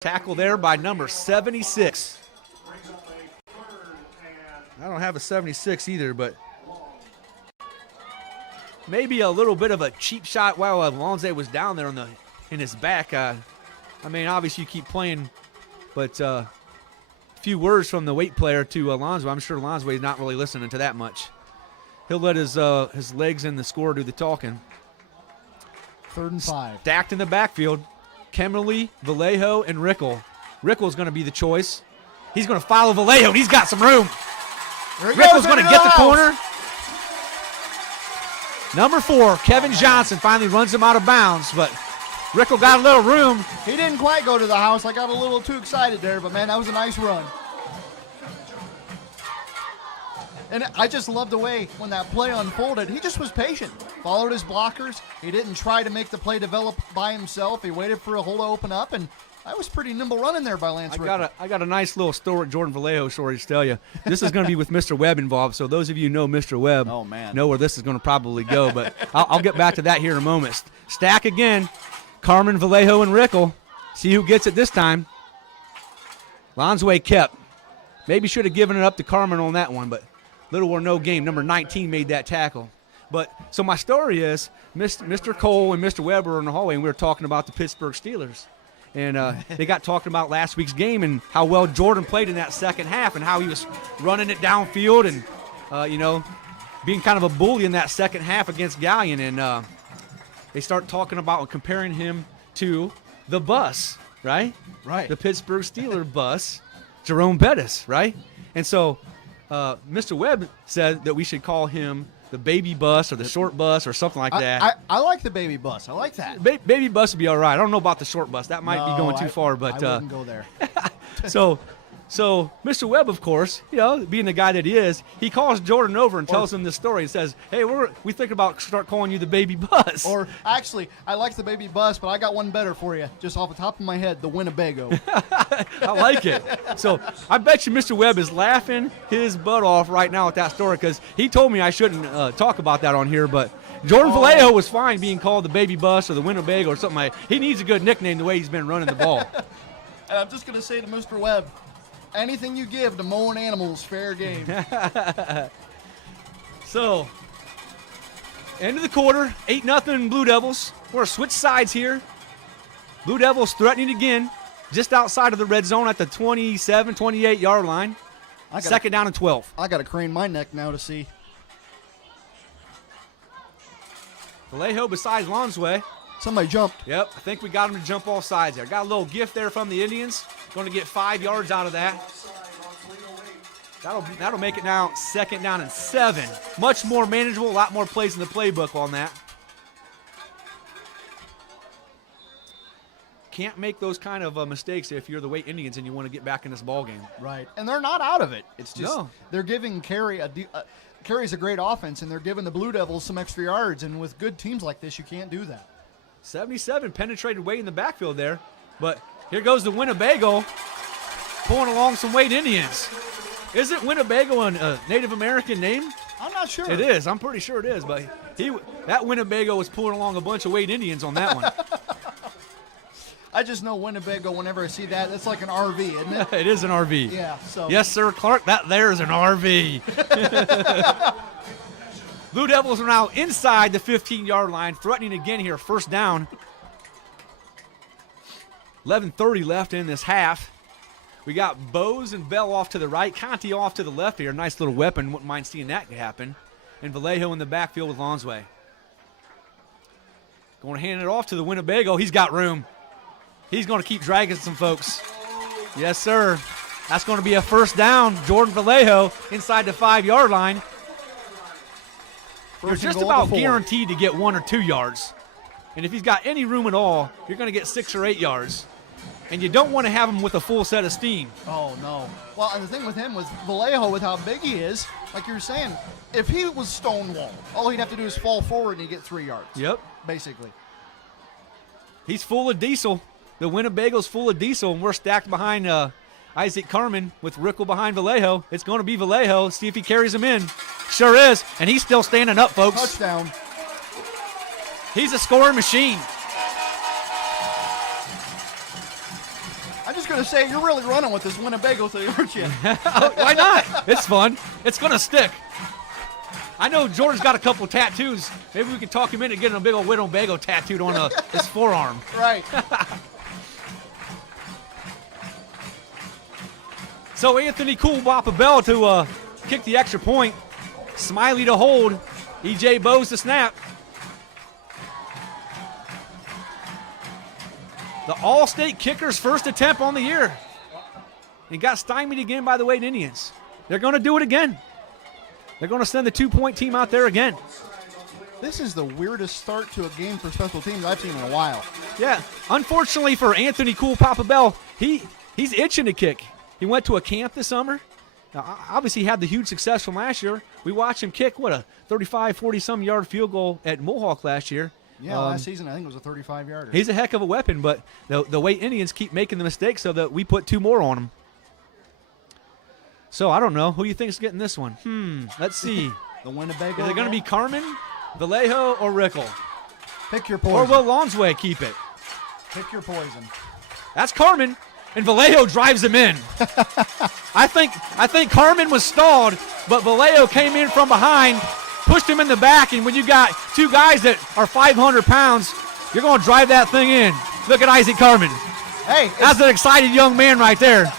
Tackle there by number 76. I don't have a 76 either, but maybe a little bit of a cheap shot while Alonze was down there in his back. I mean, obviously you keep playing, but a few words from the Waite player to Alonzo. I'm sure Alonzo is not really listening to that much. He'll let his legs and the score do the talking. 3rd and 5. Stacked in the backfield. Kemmerly, Vallejo, and Rickle. Rickle's going to be the choice. He's going to follow Vallejo, and he's got some room. Rickle's going to get the corner. Number 4, Kevin Johnson, finally runs him out of bounds, but Rickle got a little room. He didn't quite go to the house. I got a little too excited there, but, man, that was a nice run. And I just loved the way when that play unfolded, he just was patient, followed his blockers. He didn't try to make the play develop by himself. He waited for a hole to open up, and that was pretty nimble running there by Lance Rickle. I got a nice little Jordan Vallejo story to tell you. This is going to be with Mr. Webb involved, so those of you who know Mr. Webb know where this is going to probably go, but I'll get back to that here in a moment. Stack again, Carmen, Vallejo, and Rickle. See who gets it this time. Lonsway kept. Maybe should have given it up to Carmen on that one, but little or no game. Number 19 made that tackle. But so my story is Mr. Cole and Mr. Webb were in the hallway, and we were talking about the Pittsburgh Steelers. And they got talking about last week's game and how well Jordan played in that second half and how he was running it downfield and, being kind of a bully in that second half against Gallion. And they start talking about comparing him to the bus, right? Right. The Pittsburgh Steelers bus, Jerome Bettis, right? And so Mr. Webb said that we should call him the baby bus or the short bus or something like that. I like the baby bus. I like that. Baby bus would be all right. I don't know about the short bus. That might be going too far. But I wouldn't go there. So Mr. Webb, of course, being the guy that he is, he calls Jordan over and tells him this story and says, hey, we think about start calling you the baby bus. Or actually, I like the baby bus, but I got one better for you. Just off the top of my head, the Winnebago. I like it. So I bet you Mr. Webb is laughing his butt off right now at that story because he told me I shouldn't talk about that on here, but Jordan Vallejo was fine being called the baby bus or the Winnebago or something like that. He needs a good nickname the way he's been running the ball. And I'm just going to say to Mr. Webb, anything you give to mowing animals, fair game. So, end of the quarter, 8-0 Blue Devils. We're going to switch sides here. Blue Devils threatening again, just outside of the red zone at the 27, 28-yard line. Second down and 12. I got to crane my neck now to see. Vallejo beside Lonsway. Somebody jumped. Yep, I think we got him to jump all sides there. Got a little gift there from the Indians. Going to get 5 yards out of that. That'll make it now second down and 7. Much more manageable, a lot more plays in the playbook on that. Can't make those kind of mistakes if you're the Waite Indians and you want to get back in this ball game. Right, and they're not out of it. It's just they're giving Carey Carey's a great offense, and they're giving the Blue Devils some extra yards, and with good teams like this, you can't do that. 77 penetrated Waite in the backfield there, but here goes the Winnebago pulling along some Waite Indians. Isn't Winnebago a Native American name? I'm not sure. It is. I'm pretty sure it is, but that Winnebago was pulling along a bunch of Waite Indians on that one. I just know Winnebago, whenever I see that, that's like an RV, isn't it? It is an RV. Yeah. So. Yes, sir, Clark, that there's an RV. Blue Devils are now inside the 15-yard line, threatening again here, first down. 11:30 left in this half. We got Bose and Bell off to the right, Conti off to the left here. Nice little weapon, wouldn't mind seeing that happen. And Vallejo in the backfield with Lonsway. Going to hand it off to the Winnebago. He's got room. He's going to keep dragging some folks. Yes, sir. That's going to be a first down. Jordan Vallejo inside the 5-yard line. You're just about guaranteed to get 1 or 2 yards. And if he's got any room at all, you're going to get 6 or 8 yards. And you don't want to have him with a full set of steam. Oh, no. Well, and the thing with him, with Vallejo, with how big he is, like you were saying, if he was stonewalled, all he'd have to do is fall forward and he'd get 3 yards. Yep. Basically. He's full of diesel. The Winnebago's full of diesel, and we're stacked behind Isaac Carmen with Rickle behind Vallejo. It's going to be Vallejo. See if he carries him in. Sure is, and he's still standing up, folks. Touchdown. He's a scoring machine. just going to say, you're really running with this Winnebago thing, aren't you? Why not? It's fun. It's going to stick. I know Jordan's got a couple tattoos. Maybe we can talk him into getting a big old Winnebago tattooed on his forearm. Right. So Anthony Cool-Boppa-Bell to kick the extra point. Smiley to hold. E.J. Bowes to snap. The All-State kicker's first attempt on the year. He got stymied again by the Waite Indians. They're going to do it again. They're going to send the 2-point team out there again. This is the weirdest start to a game for special teams I've seen in a while. Yeah. Unfortunately for Anthony Cool-Boppa-Bell, he's itching to kick. He went to a camp this summer. Now, obviously, he had the huge success from last year. We watched him kick, a 35, 40-some yard field goal at Mohawk last year. Yeah, last season I think it was a 35-yarder. He's a heck of a weapon, but the Waite Indians keep making the mistake so that we put 2 more on him. So I don't know. Who do you think is getting this one? Let's see. The Winnebago. Is it going to be Carmen, Vallejo, or Rickle? Pick your poison. Or will Lonsway keep it? Pick your poison. That's Carmen, and Vallejo drives him in. I think Carmen was stalled, but Vallejo came in from behind, pushed him in the back, and when you got 2 guys that are 500 pounds, you're going to drive that thing in. Look at Isaac Carmen. Hey, that's an excited young man right there.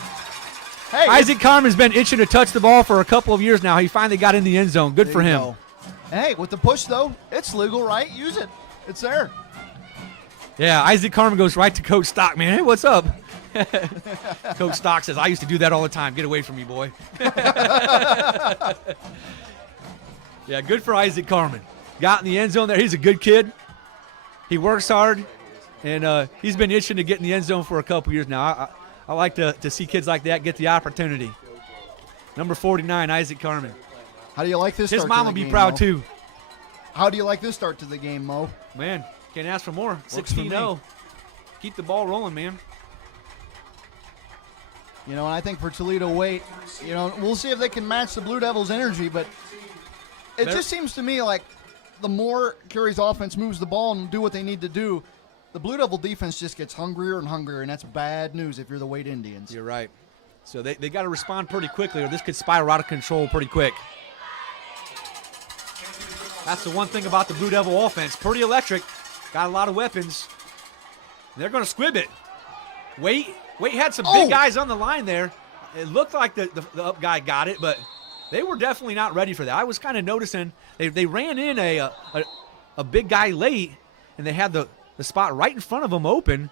Hey, Isaac Carmen's been itching to touch the ball for a couple of years now. He finally got in the end zone. Good for him. Hey, with the push, though, it's legal, right? Use it. It's there. Yeah, Isaac Carmen goes right to Coach Stock, man. Hey, what's up? Coach Stock says, I used to do that all the time. Get away from me, boy. Yeah, good for Isaac Carmen. Got in the end zone there. He's a good kid. He works hard, and he's been itching to get in the end zone for a couple years now. I like to see kids like that get the opportunity. Number 49, Isaac Carmen. How do you like this His start mom to will the be game, proud, Mo? too. How do you like this start to the game, Mo? Man, can't ask for more. Works for me. 16-0. Keep the ball rolling, man. You know, and I think for Toledo Waite, you know, we'll see if they can match the Blue Devils' energy, but it just seems to me like the more Carey's offense moves the ball and do what they need to do, the Blue Devil defense just gets hungrier and hungrier, and that's bad news if you're the Waite Indians. You're right. So they got to respond pretty quickly, or this could spiral out of control pretty quick. That's the one thing about the Blue Devil offense. Pretty electric. Got a lot of weapons. They're going to squib it. Waite had some big guys on the line there. It looked like the up guy got it, but they were definitely not ready for that. I was kind of noticing they ran in a big guy late, and they had the spot right in front of them open.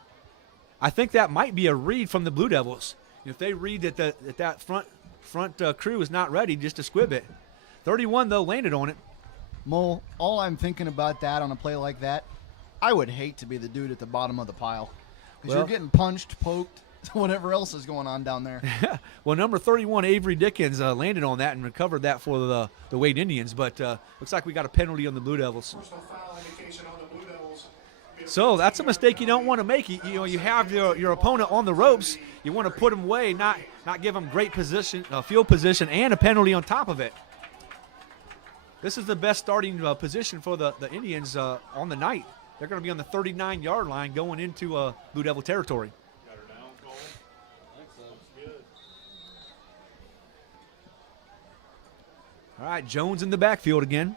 I think that might be a read from the Blue Devils. If they read that front crew is not ready just to squib it. 31, though, landed on it. Mo, all I'm thinking about that on a play like that, I would hate to be the dude at the bottom of the pile. Because you're getting punched, poked, whatever else is going on down there. Well, number 31, Avery Dickens, landed on that and recovered that for the Waite Indians. But looks like we got a penalty on the Blue Devils. So that's a mistake you don't want to make. You have your opponent on the ropes. You want to put him away, not give him great position, field position, and a penalty on top of it. This is the best starting position for the Indians on the night. They're going to be on the 39-yard line going into Blue Devil territory. Got her down, Cole. Excellent. Good. All right, Jones in the backfield again.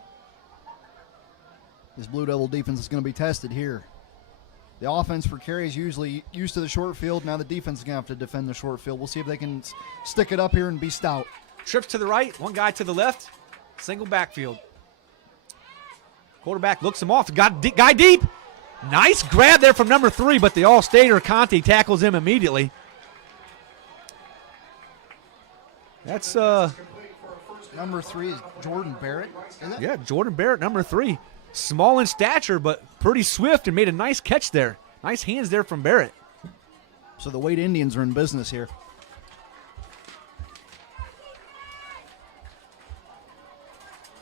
This Blue Devil defense is going to be tested here. The offense for Carey is usually used to the short field. Now the defense is going to have to defend the short field. We'll see if they can stick it up here and be stout. Trips to the right, one guy to the left, single backfield. Quarterback looks him off. Got guy deep. Nice grab there from number 3, but the All-Stater Conte tackles him immediately. That's number 3 is Jordan Barrett, isn't it? Yeah, Jordan Barrett, number 3. Small in stature, but pretty swift and made a nice catch there. Nice hands there from Barrett. So the Waite Indians are in business here.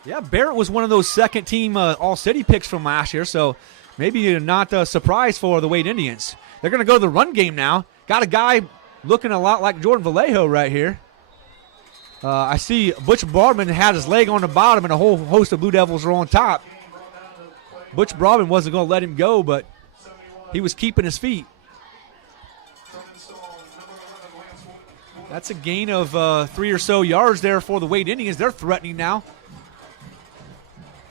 Yeah, Barrett was one of those second-team All-City picks from last year, so maybe not a surprise for the Waite Indians. They're going to go to the run game now. Got a guy looking a lot like Jordan Vallejo right here. I see Butch Broadman had his leg on the bottom, and a whole host of Blue Devils are on top. Butch Broadman wasn't going to let him go, but he was keeping his feet. That's a gain of 3 or so yards there for the Waite Indians. They're threatening now.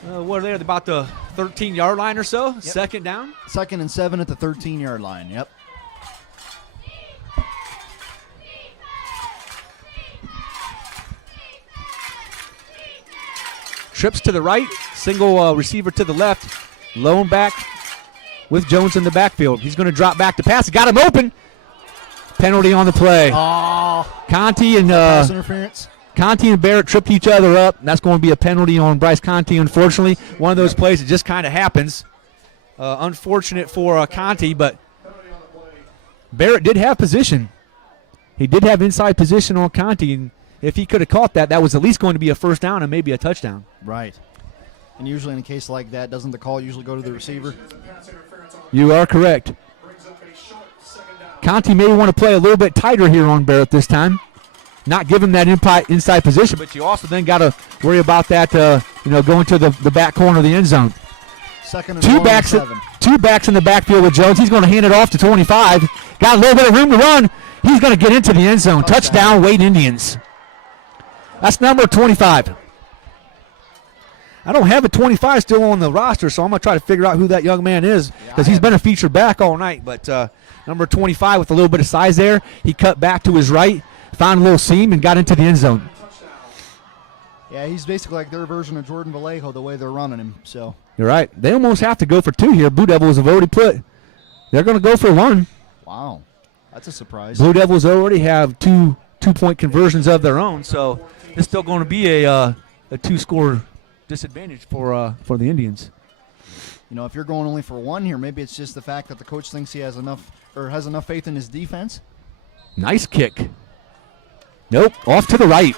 What are they? About the 13-yard line or so? Yep. Second down? 2nd and 7 at the 13-yard line, yep. Trips to the right, single receiver to the left, lone back with Jones in the backfield. He's going to drop back to pass. He got him open. Penalty on the play. Oh, Conti and pass interference. Conti and Barrett tripped each other up. That's going to be a penalty on Bryce Conti, unfortunately. One of those plays that just kind of happens. Unfortunate for Conti, but Barrett did have position. He did have inside position on Conti, and if he could have caught that, that was at least going to be a first down and maybe a touchdown. Right. And usually in a case like that, doesn't the call usually go to the receiver? You are correct. Conti may want to play a little bit tighter here on Barrett this time. Not give him that inside position, but you also then got to worry about that, going to the back corner of the end zone. Two backs in the backfield with Jones. He's going to hand it off to 25. Got a little bit of room to run. He's going to get into the end zone. Touchdown, Waite Indians. That's number 25. I don't have a 25 still on the roster, so I'm going to try to figure out who that young man is because he's been a featured back all night. But number 25 with a little bit of size there. He cut back to his right, found a little seam, and got into the end zone. Yeah, he's basically like their version of Jordan Vallejo, the way they're running him. So you're right. They almost have to go for 2 here. Blue Devils have already they're going to go for 1. Wow, that's a surprise. Blue Devils already have two-point conversions of their own, so it's still going to be a 2-score disadvantage for the Indians. If you're going only for 1 here, maybe it's just the fact that the coach thinks he has enough faith in his defense. Nice kick. Nope, off to the right.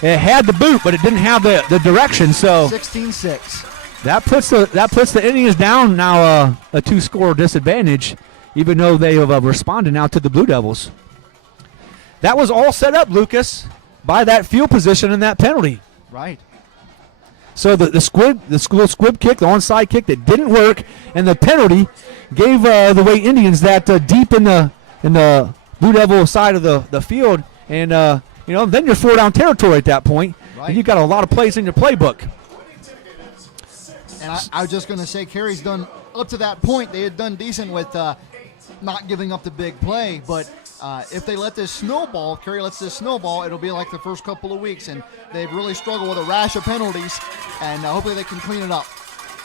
It had the boot, but it didn't have the direction. So 16-6. That puts the Indians down now a 2-score disadvantage, even though they have responded now to the Blue Devils. That was all set up, Lucas, by that field position and that penalty. Right. So the squib kick, the onside kick that didn't work, and the penalty gave the Waite Indians that deep in the Blue Devil side of the field, and then you're 4-down territory at that point, and you've got a lot of plays in your playbook. And I was just going to say, Carey's done up to that point. They had done decent with not giving up the big play, but if they let this snowball, Carey lets this snowball, it'll be like the first couple of weeks, and they've really struggled with a rash of penalties, and hopefully they can clean it up.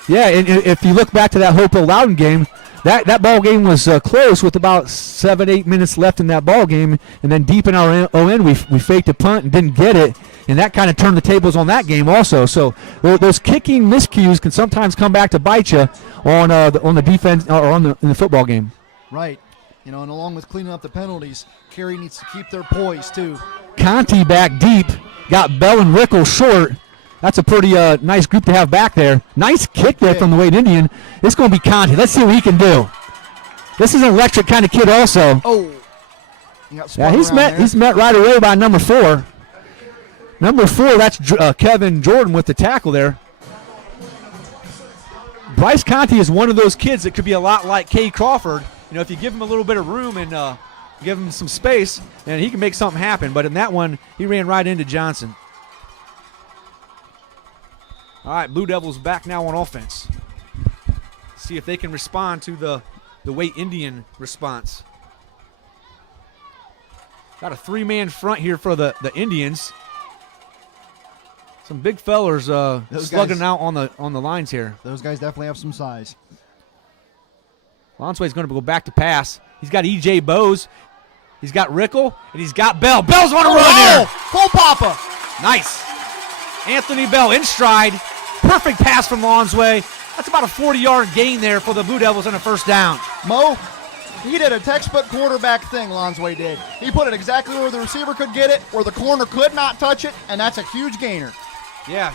Yeah, and if you look back to that Hopewell Loudon game, that ball game was close with about 7-8 minutes left in that ball game, and then deep in our ON, we faked a punt and didn't get it, and that kind of turned the tables on that game also. So those kicking miscues can sometimes come back to bite you on the defense or in the football game. Right. And along with cleaning up the penalties, Carey needs to keep their poise too. Conti back deep, got Bell and Rickle short. That's a pretty nice group to have back there. Nice kick there from the Waite Indian. It's going to be Conti. Let's see what he can do. This is an electric kind of kid also. Oh. He's met right away by number 4. Number 4, that's Kevin Jordan with the tackle there. Bryce Conti is one of those kids that could be a lot like Kay Crawford. If you give him a little bit of room and give him some space, and he can make something happen. But in that one, he ran right into Johnson. All right, Blue Devils back now on offense. See if they can respond to the Waite Indian response. Got a 3-man front here for the Indians. Some big fellers slugging out on the lines here. Those guys definitely have some size. Lonsway's going to go back to pass. He's got E.J. Bowes. He's got Rickle, and he's got Bell. Bell's on a run here. Full papa. Nice. Anthony Bell in stride. Perfect pass from Lonsway. That's about a 40-yard gain there for the Blue Devils on a first down. Mo, he did a textbook quarterback thing, Lonsway did. He put it exactly where the receiver could get it, where the corner could not touch it, and that's a huge gainer. Yeah.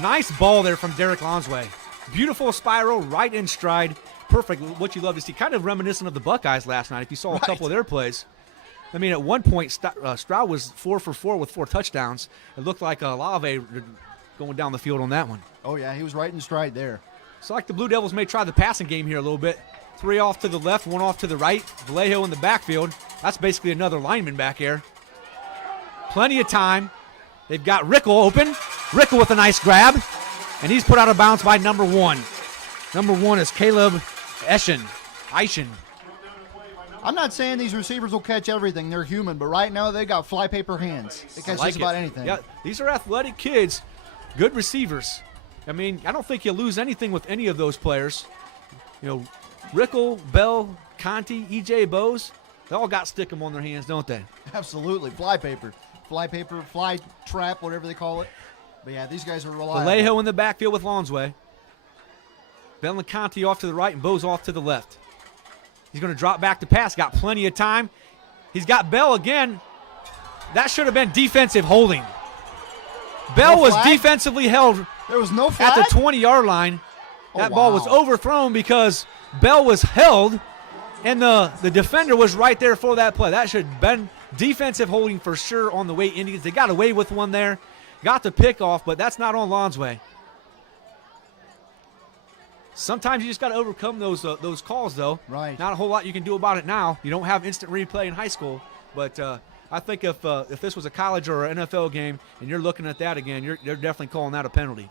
Nice ball there from Derek Lonsway. Beautiful spiral, right in stride. Perfect, what you love to see. Kind of reminiscent of the Buckeyes last night if you saw a couple of their plays. I mean, at one point, Stroud was 4 for 4 with 4 touchdowns. It looked like Lave going down the field on that one. Oh, yeah, he was right in stride there. So like the Blue Devils may try the passing game here a little bit. 3 off to the left, 1 off to the right. Vallejo in the backfield. That's basically another lineman back here. plenty of time. They've got Rickle open. Rickle with a nice grab. And he's put out of bounds by number 1. Number 1 is Caleb Eschen. I'm not saying these receivers will catch everything. They're human, but right now they got flypaper hands. They catch just about anything. Yeah, these are athletic kids, good receivers. I mean, I don't think you lose anything with any of those players. You know, Rickle, Bell, Conti, E.J. Bose, they all got stickum on their hands, don't they? Absolutely. Flypaper, fly trap, whatever they call it. But yeah, these guys are reliable. Vallejo in the backfield with Lonsway. Bell and Conti off to the right and Bose off to the left. He's going to drop back to pass. Got plenty of time. He's got Bell again. That should have been defensive holding. Bell was defensively held. There was no flag? At the 20-yard line. That ball was overthrown because Bell was held, and the defender was right there for that play. That should have been defensive holding for sure on the Waite Indians. They got away with one there. Got the pick off, but that's not on Lonsway. Sometimes you just got to overcome those calls, though. Right. Not a whole lot you can do about it now. You don't have instant replay in high school, but I think if this was a college or an NFL game and you're looking at that again, you're definitely calling that a penalty.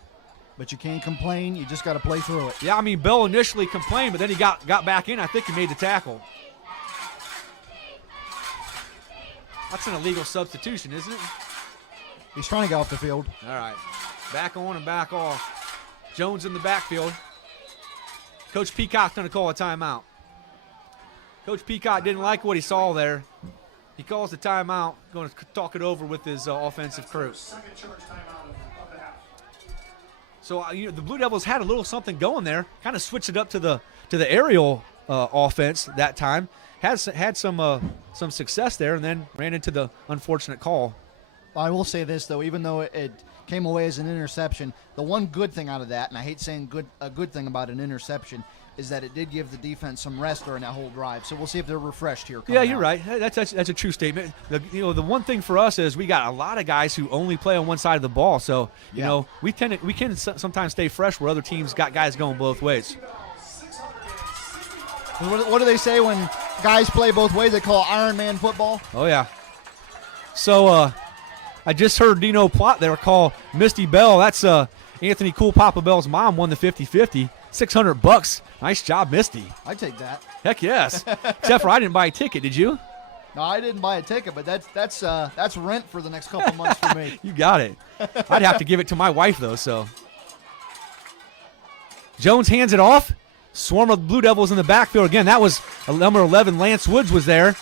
But you can't complain. You just got to play through it. Yeah, I mean, Bell initially complained, but then he got back in. I think he made the tackle. That's an illegal substitution, isn't it? He's trying to get off the field. All right. Back on and back off. Jones in the backfield. Coach Peacock's going to call a timeout. Coach Peacock didn't like what he saw there. He calls the timeout, going to talk it over with his offensive crew. So the Blue Devils had a little something going there. Kind of switched it up to the aerial offense that time. Had some success there, and then ran into the unfortunate call. I will say this, though, even though it came away as an interception, the one good thing out of that, and I hate saying a good thing about an interception, is that it did give the defense some rest during that whole drive. So we'll see if they're refreshed here. Yeah, you're right. That's a true statement. The one thing for us is we got a lot of guys who only play on one side of the ball. So you know we can sometimes stay fresh where other teams got guys going both ways. What do they say when guys play both ways? They call it Iron Man football. Oh yeah. So I just heard Dino Plott there call Misty Bell. That's Anthony Cool Papa Bell's mom won the 50-50. $600. Nice job, Misty. I'd take that. Heck yes. Except for I didn't buy a ticket. Did you? No, I didn't buy a ticket, but that's rent for the next couple months for me. You got it. I'd have to give it to my wife though. So Jones hands it off. Swarm of Blue Devils in the backfield again. That was number 11. Lance Woods was there.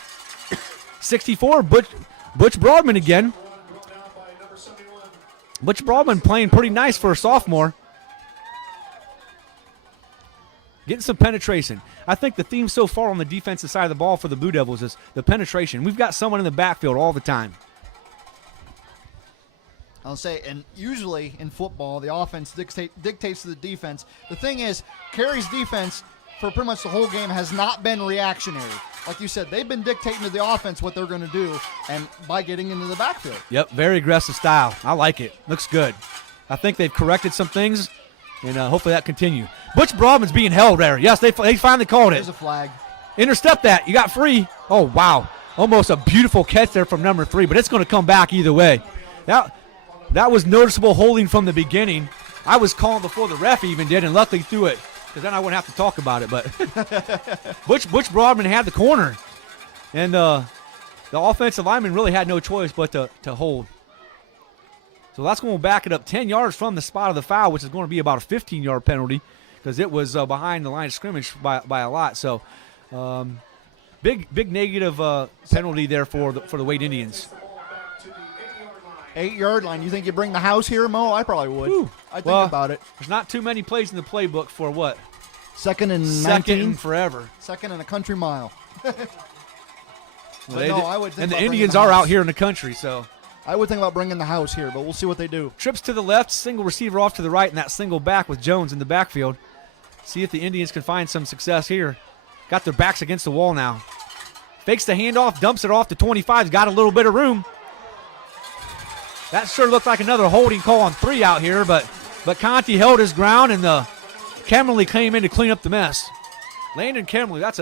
64. Butch Broadman again. Butch Broadman playing pretty nice for a sophomore. Getting some penetration. I think the theme so far on the defensive side of the ball for the Blue Devils is the penetration. We've got someone in the backfield all the time. I'll say, and usually in football, the offense dictates to the defense. The thing is, Carey's defense for pretty much the whole game has not been reactionary. Like you said, they've been dictating to the offense what they're going to do, and by getting into the backfield. Yep, very aggressive style. I like it. Looks good. I think they've corrected some things, and hopefully that continue. Butch Broadman's being held there. Yes, they finally called it. There's a flag. Intercept that. You got free. Oh, wow. Almost a beautiful catch there from number 3, but it's going to come back either way. That was noticeable holding from the beginning. I was calling before the ref even did, and luckily threw it, because then I wouldn't have to talk about it. But Butch Broadman had the corner, and the offensive lineman really had no choice but to hold. So that's going to back it up 10 yards from the spot of the foul, which is going to be about a 15-yard penalty, because it was behind the line of scrimmage by a lot. So big negative penalty there for the Waite Indians. 8-yard line. You think you bring the house here, Mo? I probably would. Ooh. I think about it. There's not too many plays in the playbook for what? Second and forever. Second and a country mile. I would think and the Indians are out here in the country, so. I would think about bringing the house here, but we'll see what they do. Trips to the left, single receiver off to the right, and that single back with Jones in the backfield. See if the Indians can find some success here. Got their backs against the wall now. Fakes the handoff, dumps it off to 25. Got a little bit of room. That sure looked like another holding call on 3 out here, but Conti held his ground, and the Kemmerly came in to clean up the mess. Landon Kemmerly, that's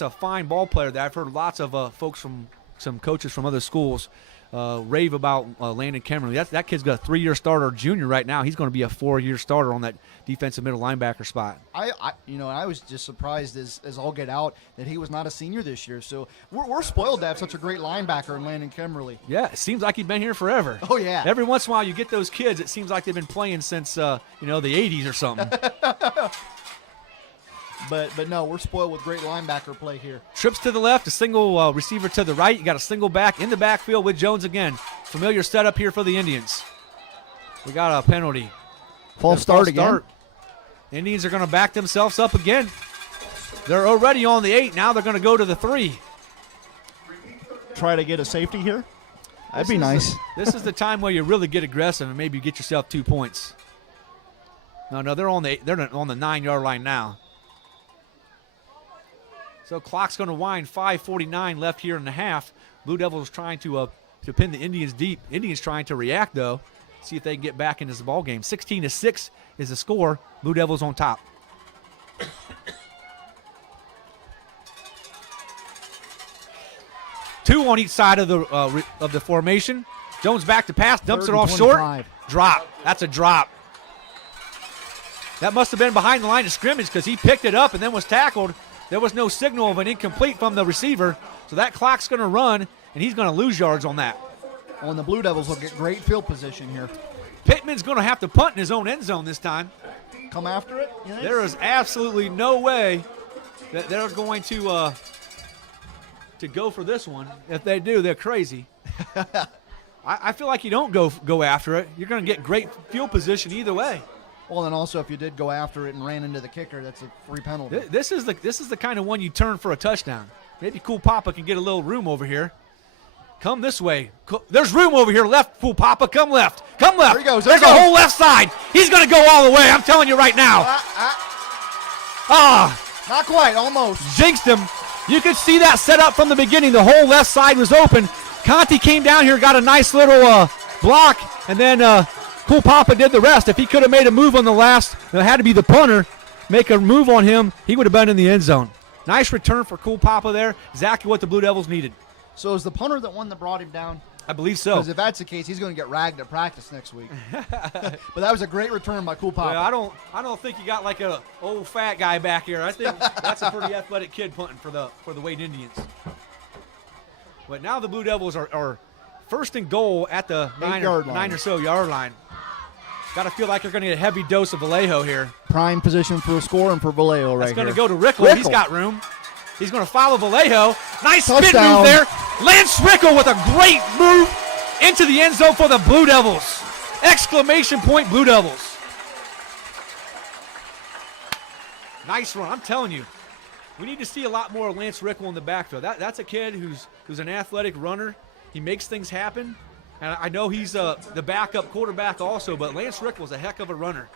a fine ball player that I've heard lots of folks from some coaches from other schools rave about Landon Kemmerly. That kid's got a 3-year starter junior right now. He's going to be a 4-year starter on that defensive middle linebacker spot. I was just surprised as all get out that he was not a senior this year. So we're spoiled to have such a great linebacker in Landon Kemmerly. Yeah, it seems like he's been here forever. Oh, yeah. Every once in a while you get those kids, it seems like they've been playing since, the 80s or something. But no, we're spoiled with great linebacker play here. Trips to the left, a single receiver to the right. You got a single back in the backfield with Jones again. Familiar setup here for the Indians. We got a penalty. False start again. Indians are going to back themselves up again. They're already on the 8. Now they're going to go to the 3. Try to get a safety here. That'd be nice. This is the time where you really get aggressive and maybe get yourself 2 points. No, they're on the 9-yard line now. So clock's going to wind. 5:49 left here in the half. Blue Devils trying to pin the Indians deep. Indians trying to react though. See if they can get back in this ball game. 16-6 is the score. Blue Devils on top. Two on each side of the formation. Jones back to pass, dumps it off short. Drop. That's a drop. That must have been behind the line of scrimmage because he picked it up and then was tackled. There was no signal of an incomplete from the receiver, so that clock's going to run, and he's going to lose yards on that. Well, and the Blue Devils will get great field position here. Pittman's going to have to punt in his own end zone this time. Come after it? There is absolutely no way that they're going to go for this one. If they do, they're crazy. I feel like you don't go after it. You're going to get great field position either way. Well, and also if you did go after it and ran into the kicker, that's a free penalty. This is the kind of one you turn for a touchdown. Maybe Cool Papa can get a little room over here. Come this way. There's room over here. Left, Cool Papa. Come left. Come left. There he goes. There's a whole left side. He's going to go all the way. I'm telling you right now. Not quite. Almost. Jinxed him. You could see that set up from the beginning. The whole left side was open. Conti came down here, got a nice little block, and then Cool Papa did the rest. If he could have made a move on the last, it had to be the punter, make a move on him, he would have been in the end zone. Nice return for Cool Papa there. Exactly what the Blue Devils needed. So is the punter the one that brought him down? I believe so. Because if that's the case, he's going to get ragged at practice next week. But that was a great return by Cool Papa. Well, I don't think you got like a old fat guy back here. I think that's a pretty athletic kid punting for the Waite Indians. But now the Blue Devils are first and goal at the 9 or so yard line. Got to feel like you're going to get a heavy dose of Vallejo here. Prime position for a score and for Vallejo right here. That's going to go to Rickle. He's got room. He's going to follow Vallejo. Nice spin Touchdown. move there. Lance Rickle with a great move into the end zone for the Blue Devils. Exclamation point, Blue Devils. Nice run. I'm telling you, we need to see a lot more of Lance Rickle in the backfield. That's a kid who's an athletic runner. He makes things happen. And I know he's the backup quarterback also, but Lance Rickle's a heck of a runner.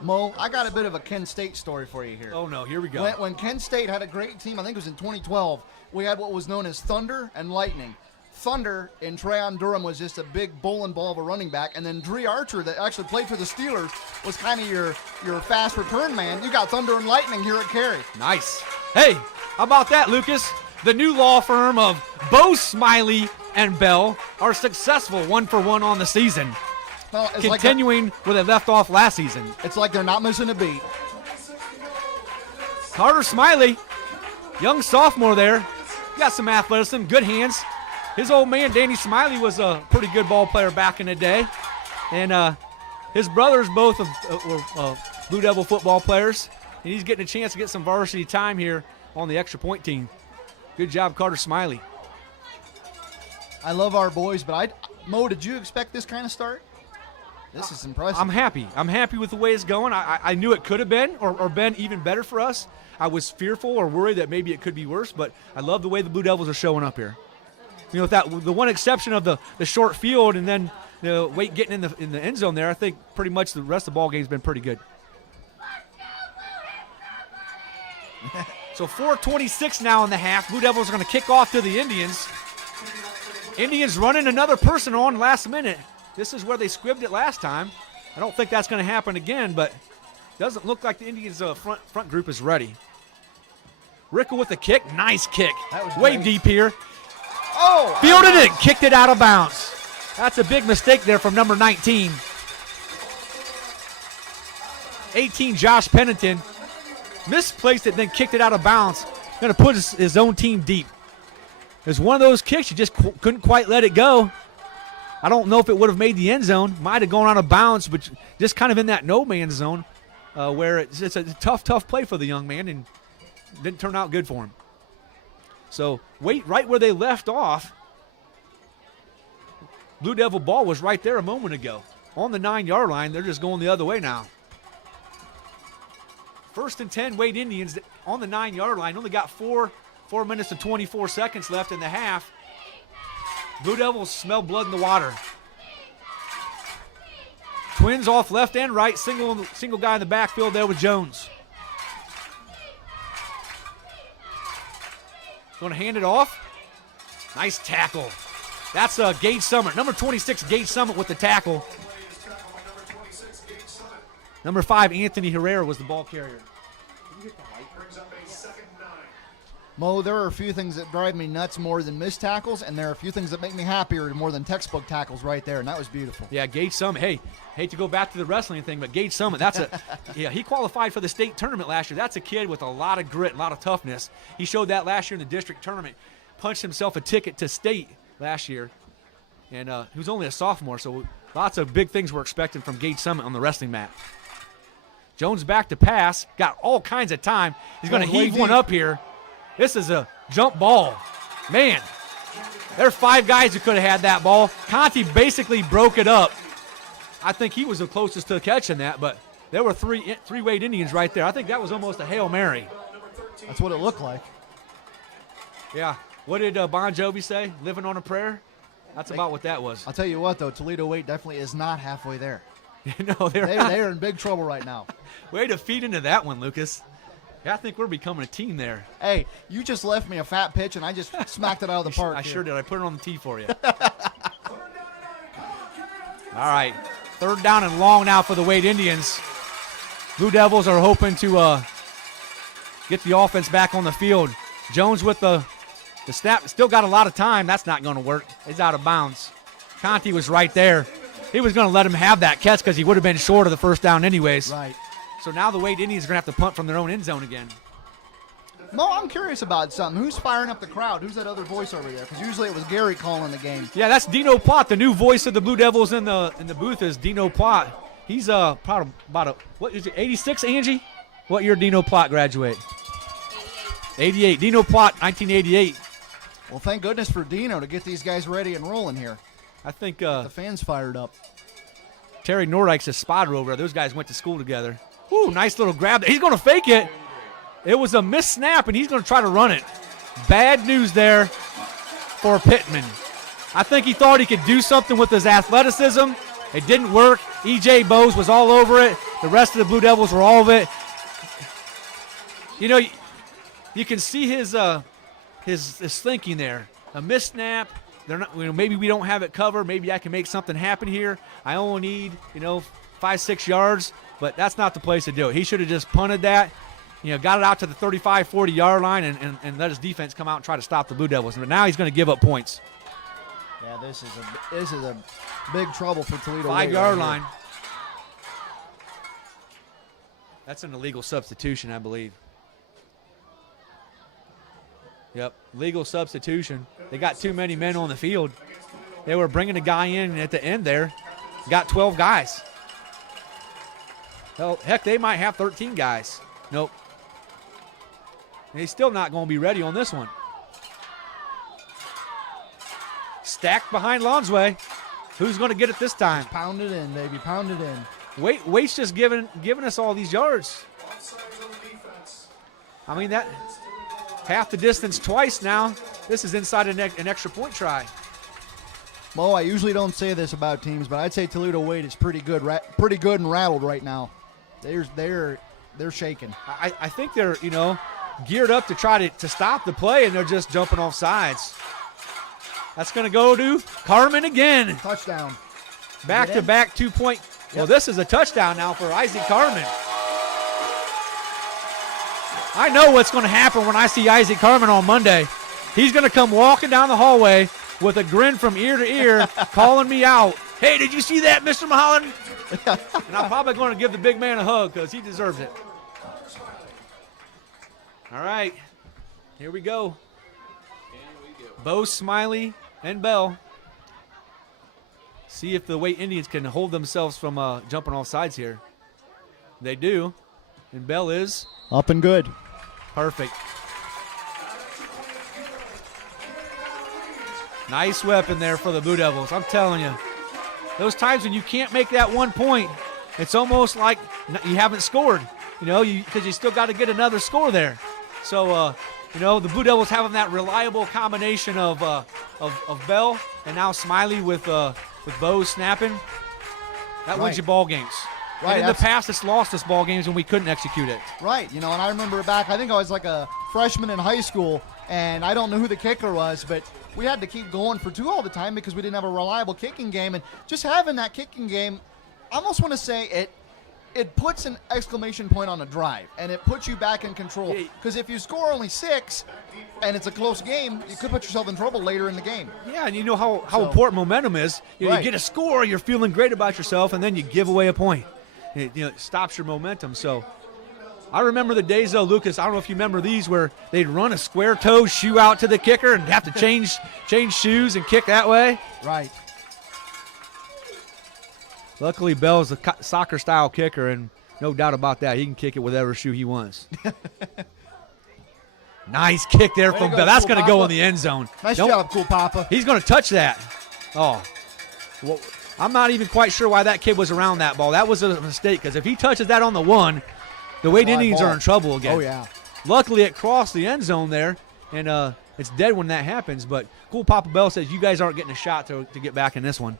Mo, I got a bit of a Kent State story for you here. Oh, no, here we go. When Kent State had a great team, I think it was in 2012, we had what was known as Thunder and Lightning. Thunder in Trayon Durham was just a big bowling ball of a running back, and then Dree Archer, that actually played for the Steelers, was kind of your fast return man. You got Thunder and Lightning here at Carey. Nice. Hey, how about that, Lucas? The new law firm of Bo Smiley and Bell are successful 1-for-1 on the season. Well, continuing where they left off last season. It's like they're not missing a beat. Carter Smiley, young sophomore there. Got some athleticism, good hands. His old man, Danny Smiley, was a pretty good ball player back in the day. And his brothers both were Blue Devil football players. And he's getting a chance to get some varsity time here on the extra point team. Good job, Carter Smiley. I love our boys, but Mo, did you expect this kind of start? This is impressive. I'm happy. I'm happy with the way it's going. I knew it could have been or been even better for us. I was fearful or worried that maybe it could be worse, but I love the way the Blue Devils are showing up here. You know, with the one exception of the short field and then Waite getting in the end zone there, I think pretty much the rest of the ball game's been pretty good. So 4:26 now in the half. Blue Devils are going to kick off to the Indians. Indians running another person on last minute. This is where they squibbed it last time. I don't think that's going to happen again, but doesn't look like the Indians' front group is ready. Rickle with the kick. Nice kick. That was way great. deep here. Oh! Fielded it, kicked it out of bounds. That's a big mistake there from number 19. 18, Josh Pennington. Misplaced it, then kicked it out of bounds. Going to put his own team deep. It was one of those kicks, you just couldn't quite let it go. I don't know if it would have made the end zone. Might have gone out of bounds, but just kind of in that no-man's zone where it's a tough play for the young man and didn't turn out good for him. So Waite right where they left off. Blue Devil ball was right there a moment ago. On the 9-yard line, they're just going the other way now. 1st and 10, Waite Indians on the 9-yard line. Only got 4 minutes and 24 seconds left in the half. Blue Devils smell blood in the water. Twins off left and right. Single guy in the backfield there with Jones. Going to hand it off. Nice tackle. That's Gage Summit. Number 26, Gage Summit with the tackle. Number 5, Anthony Herrera was the ball carrier. Mo, there are a few things that drive me nuts more than missed tackles, and there are a few things that make me happier more than textbook tackles right there, and that was beautiful. Yeah, Gage Summit. Hey, hate to go back to the wrestling thing, but Gage Summit, he qualified for the state tournament last year. That's a kid with a lot of grit, a lot of toughness. He showed that last year in the district tournament, punched himself a ticket to state last year, and he was only a sophomore, so lots of big things we're expecting from Gage Summit on the wrestling mat. Jones back to pass, got all kinds of time. He's going to heave one up here. This is a jump ball. Man, there are 5 guys who could have had that ball. Conti basically broke it up. I think he was the closest to catching that, but there were three Waite Indians right there. I think that was almost a Hail Mary. That's what it looked like. Yeah. What did Bon Jovi say? Living on a prayer? That's about what that was. I'll tell you what, though, Toledo Waite definitely is not halfway there. No, they are in big trouble right now. Way to feed into that one, Lucas. Yeah, I think we're becoming a team there. Hey, you just left me a fat pitch, and I just smacked it out of the park. I sure did. I put it on the tee for you. All right, 3rd down and long now for the Waite Indians. Blue Devils are hoping to get the offense back on the field. Jones with the snap. Still got a lot of time. That's not going to work. He's out of bounds. Conti was right there. He was going to let him have that catch because he would have been short of the 1st down anyways. Right. So now the Waite Indians are going to have to punt from their own end zone again. Mo, I'm curious about something. Who's firing up the crowd? Who's that other voice over there? Because usually it was Gary calling the game. Yeah, that's Dino Plott. The new voice of the Blue Devils in the booth is Dino Plott. He's probably what is it, 86, Angie? What year Dino Plott graduate? 88. Dino Plott, 1988. Well, thank goodness for Dino to get these guys ready and rolling here. I think the fans fired up. Terry Nordike's a spotter over there. Those guys went to school together. Ooh, nice little grab. He's going to fake it. It was a missed snap, and he's going to try to run it. Bad news there for Pittman. I think he thought he could do something with his athleticism. It didn't work. E.J. Bowes was all over it. The rest of the Blue Devils were all of it. You know, you can see his thinking there. A missed snap. They're not. Maybe we don't have it covered. Maybe I can make something happen here. I only need 5-6 yards, but that's not the place to do it. He should have just punted that. Got it out to the 35, 40-yard line and let his defense come out and try to stop the Blue Devils. But now he's going to give up points. Yeah, this is a big trouble for Toledo. 5-yard line. That's an illegal substitution, I believe. Yep, legal substitution. They got too many men on the field. They were bringing a guy in at the end there. Got 12 guys. Hell, heck, they might have 13 guys. Nope. And he's still not going to be ready on this one. Stacked behind Lonsway. Who's going to get it this time? Just pound it in, baby. Pound it in. Waite's just giving us all these yards. I mean, that half the distance twice now. This is inside an extra point try. Mo, I usually don't say this about teams, but I'd say Toledo Waite is pretty good and rattled right now. They're shaking. I think they're geared up to try to stop the play, and they're just jumping off sides. That's going to go to Carmen again. Touchdown. Back-to-back 2-point. Yep. Well, this is a touchdown now for Isaac Carmen. I know what's going to happen when I see Isaac Carmen on Monday. He's going to come walking down the hallway with a grin from ear to ear, calling me out. Hey, did you see that, Mr. Mulholland? And I'm probably going to give the big man a hug because he deserves it. All right, here we go. Bo, Smiley, and Bell. See if the Waite Indians can hold themselves from jumping off sides here. They do. And Bell is up and good. Perfect. Nice weapon there for the Blue Devils. I'm telling you, those times when you can't make that 1 point, it's almost like you haven't scored, because you still got to get another score there. So, the Blue Devils having that reliable combination of Bell and now Smiley with Bo snapping. That wins you ball games. Right. And in the past, it's lost us ball games when we couldn't execute it. Right. And I remember back, I think I was like a freshman in high school, and I don't know who the kicker was, but we had to keep going for 2 all the time because we didn't have a reliable kicking game. And just having that kicking game, I almost want to say it puts an exclamation point on a drive, and it puts you back in control. Because if you score only 6 and it's a close game, you could put yourself in trouble later in the game. Yeah, and you know how important momentum is. You get a score, you're feeling great about yourself, and then you give away a point. It stops your momentum. So I remember the days, though, Lucas, I don't know if you remember these, where they'd run a square toe shoe out to the kicker and have to change shoes and kick that way. Right. Luckily, Bell's a soccer-style kicker, and no doubt about that. He can kick it with whatever shoe he wants. Nice kick there from Bell. That's going to go in the end zone. Nice job, Cool Papa. He's going to touch that. Oh. Well, I'm not even quite sure why that kid was around that ball. That was a mistake, because if he touches that on the 1, the Waite Indians are in trouble again. Oh, yeah. Luckily, it crossed the end zone there, and it's dead when that happens. But Cool Papa Bell says you guys aren't getting a shot to get back in this one.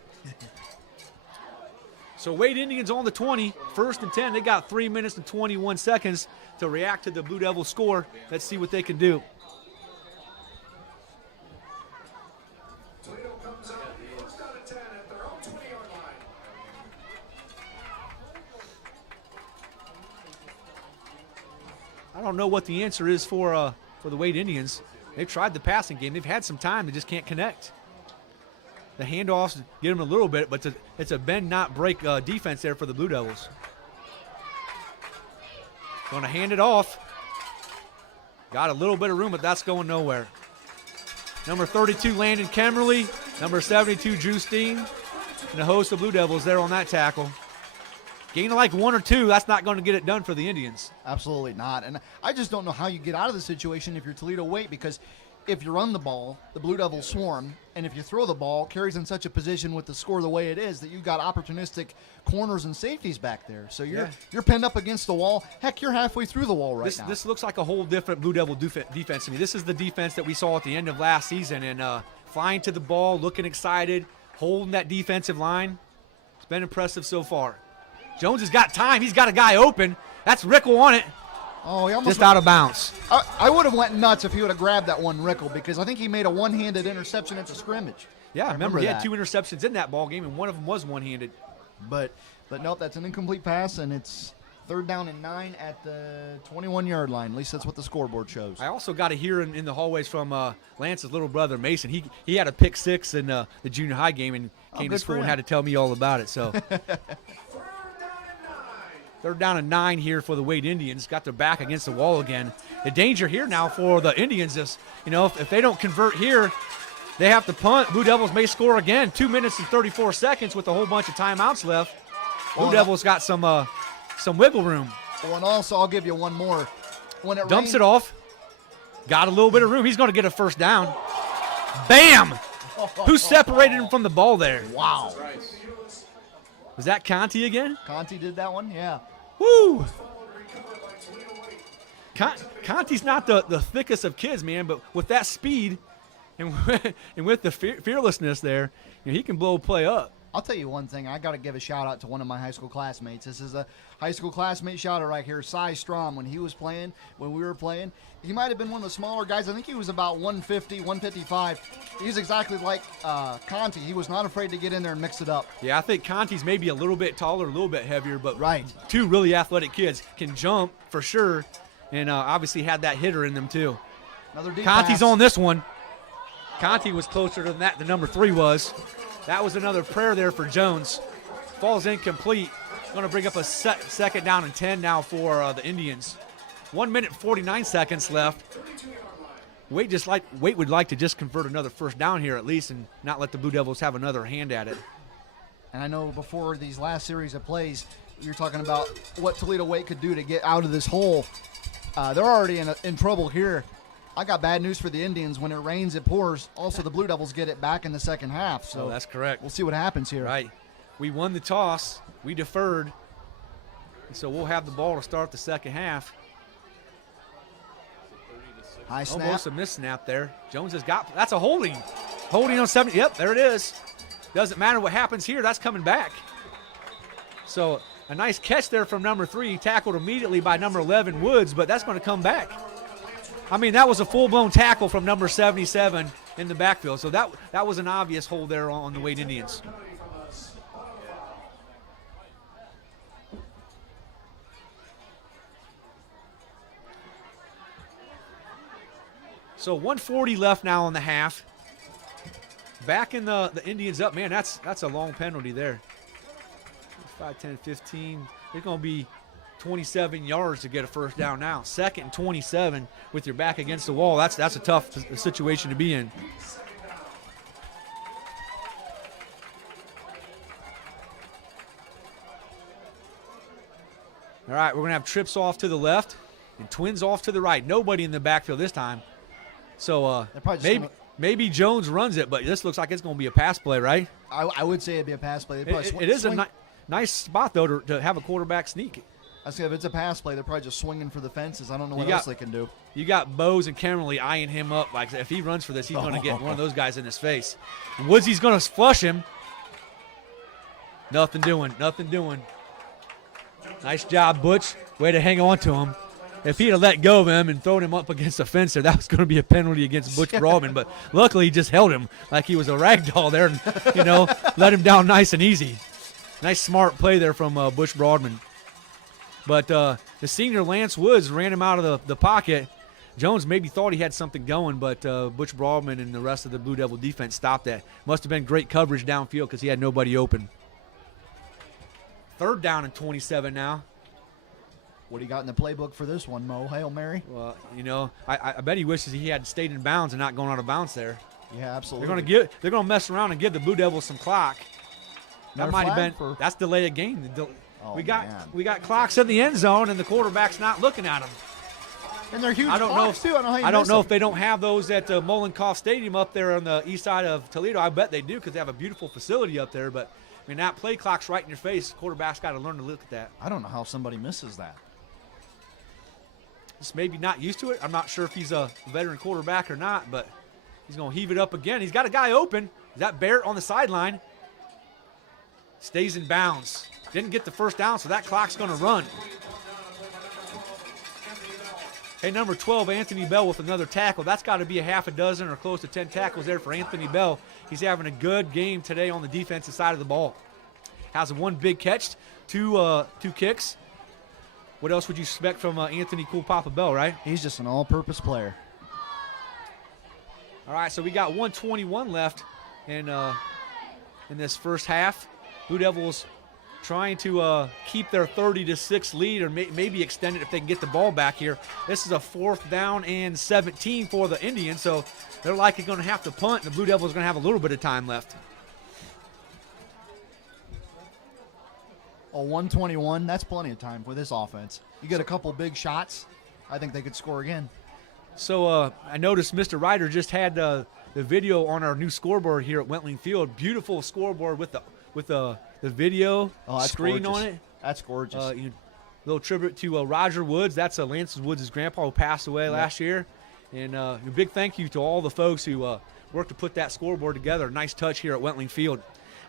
So Waite Indians on the 20, 1st and 10. They got 3 minutes and 21 seconds to react to the Blue Devil score. Let's see what they can do. Toledo comes out, first down and 10 at their own 20-yard line. I don't know what the answer is for the Waite Indians. They've tried the passing game. They've had some time. They just can't connect. The handoffs get them a little bit, but it's a bend, not break defense there for the Blue Devils. Going to hand it off. Got a little bit of room, but that's going nowhere. Number 32, Landon Kemmerly. Number 72, Drew Steen. And a host of Blue Devils there on that tackle. Gain like 1 or 2, that's not going to get it done for the Indians. Absolutely not. And I just don't know how you get out of the situation if you're Toledo Waite, because if you run the ball, the Blue Devils swarm, and if you throw the ball, Carey's in such a position with the score the way it is that you've got opportunistic corners and safeties back there. So you're pinned up against the wall. Heck, you're halfway through the wall now. This looks like a whole different Blue Devil defense to me. This is the defense that we saw at the end of last season, and flying to the ball, looking excited, holding that defensive line. It's been impressive so far. Jones has got time. He's got a guy open. That's Rickle on it. Oh, he almost just out of bounds. I would have went nuts if he would have grabbed that one Rickle, because I think he made a one-handed interception at the scrimmage. Yeah, remember he had 2 interceptions in that ball game, and one of them was one-handed. But nope, that's an incomplete pass, and it's 3rd down and 9 at the 21-yard line. At least that's what the scoreboard shows. I also got to hear in the hallways from Lance's little brother, Mason. He had a pick 6 in the junior high game and came to school and had to tell me all about it. So 3rd down and 9 here for the Waite Indians. Got their back against the wall again. The danger here now for the Indians is, if they don't convert here, they have to punt. Blue Devils may score again. 2 minutes and 34 seconds with a whole bunch of timeouts left. Blue Devils got some wiggle room. Well, and also I'll give you one more. When it dumps it off, got a little bit of room. He's going to get a 1st down. Bam! Who separated him from the ball there? Wow. Was that Conti again? Conti did that one, yeah. Woo! Conti's not the thickest of kids, man, but with that speed and with the fearlessness there, he can blow a play up. I'll tell you one thing. I got to give a shout-out to one of my high school classmates. This is a high school classmate shout-out right here, Cy Strom. When we were playing, he might have been one of the smaller guys. I think he was about 150, 155. He's exactly like Conti. He was not afraid to get in there and mix it up. Yeah, I think Conti's maybe a little bit taller, a little bit heavier, but right. 2 really athletic kids. Can jump for sure, and obviously had that hitter in them too. Another deep Conti's pass. on this one. Conti was closer than that, the number 3 was. That was another prayer there for Jones. Falls incomplete. Going to bring up a second down and 10 now for the Indians. 1 minute 49 seconds left. Waite would like to just convert another first down here at least and not let the Blue Devils have another hand at it. And I know before these last series of plays, you're talking about what Toledo Waite could do to get out of this hole. They're already in trouble here. I got bad news for the Indians. When it rains, it pours. Also, the Blue Devils get it back in the second half. So that's correct. We'll see what happens here. Right. We won the toss. We deferred. And so we'll have the ball to start the second half. High snap. Almost a miss snap there. Jones has got, that's a holding. Holding on 70. Yep, there it is. Doesn't matter what happens here. That's coming back. So a nice catch there from number 3. Tackled immediately by number 11, Woods, but that's going to come back. I mean, that was a full-blown tackle from number 77 in the backfield. So that was an obvious hold there on the Waite Indians. So 140 left now in the half. Backing the Indians up. Man, that's a long penalty there. 5, 10, 15. It's going to be 27 yards to get a first down now. 2nd and 27 with your back against the wall. That's a tough situation to be in. All right, we're going to have trips off to the left and twins off to the right. Nobody in the backfield this time. So maybe Jones runs it, but this looks like it's going to be a pass play, right? I would say it'd be a pass play. It is a nice spot, though, to have a quarterback sneak. I say if it's a pass play, they're probably just swinging for the fences. I don't know what else they can do. You got Bose and Camerly eyeing him up. Like, if he runs for this, he's going to get one of those guys in his face. And Woodsy's going to flush him. Nothing doing. Nice job, Butch. Way to hang on to him. If he'd have let go of him and thrown him up against the fence there, that was going to be a penalty against Butch Broadman. But luckily, he just held him like he was a rag doll there and, let him down nice and easy. Nice, smart play there from Butch Broadman. But the senior Lance Woods ran him out of the pocket. Jones maybe thought he had something going, but Butch Broadman and the rest of the Blue Devil defense stopped that. Must have been great coverage downfield because he had nobody open. 3rd down and 27 now. What do you got in the playbook for this one, Mo? Hail Mary? Well, I bet he wishes he had stayed in bounds and not gone out of bounds there. Yeah, absolutely. They're going to mess around and give the Blue Devils some clock. That might have been that's delay of game. We got clocks in the end zone and the quarterback's not looking at them. And they're huge clocks too. I don't know if they don't have those at Molenkoff Stadium up there on the east side of Toledo. I bet they do because they have a beautiful facility up there. But I mean, that play clock's right in your face. Quarterback's got to learn to look at that. I don't know how somebody misses that. Just maybe not used to it. I'm not sure if he's a veteran quarterback or not, but he's going to heave it up again. He's got a guy open. Is that Barrett on the sideline? Stays in bounds. Didn't get the first down, so that clock's going to run. Hey, number 12, Anthony Bell with another tackle. That's got to be a half a dozen or close to 10 tackles there for Anthony Bell. He's having a good game today on the defensive side of the ball. Has one big catch, two kicks. What else would you expect from Anthony Cool Papa Bell, right? He's just an all-purpose player. All right, so we got 1:21 left in this first half. Blue Devils trying to keep their 30-6 lead or maybe extend it if they can get the ball back here. This is a 4th down and 17 for the Indians, so they're likely going to have to punt. The Blue Devils are going to have a little bit of time left. 121, that's plenty of time for this offense. You get a couple big shots, I think they could score again. So I noticed Mr. Ryder just had the video on our new scoreboard here at Wentling Field. Beautiful scoreboard with the video screen gorgeous. on it. That's gorgeous. Little tribute to Roger Woods. That's Lance Woods' grandpa who passed away last year. And a big thank you to all the folks who worked to put that scoreboard together. Nice touch here at Wentling Field.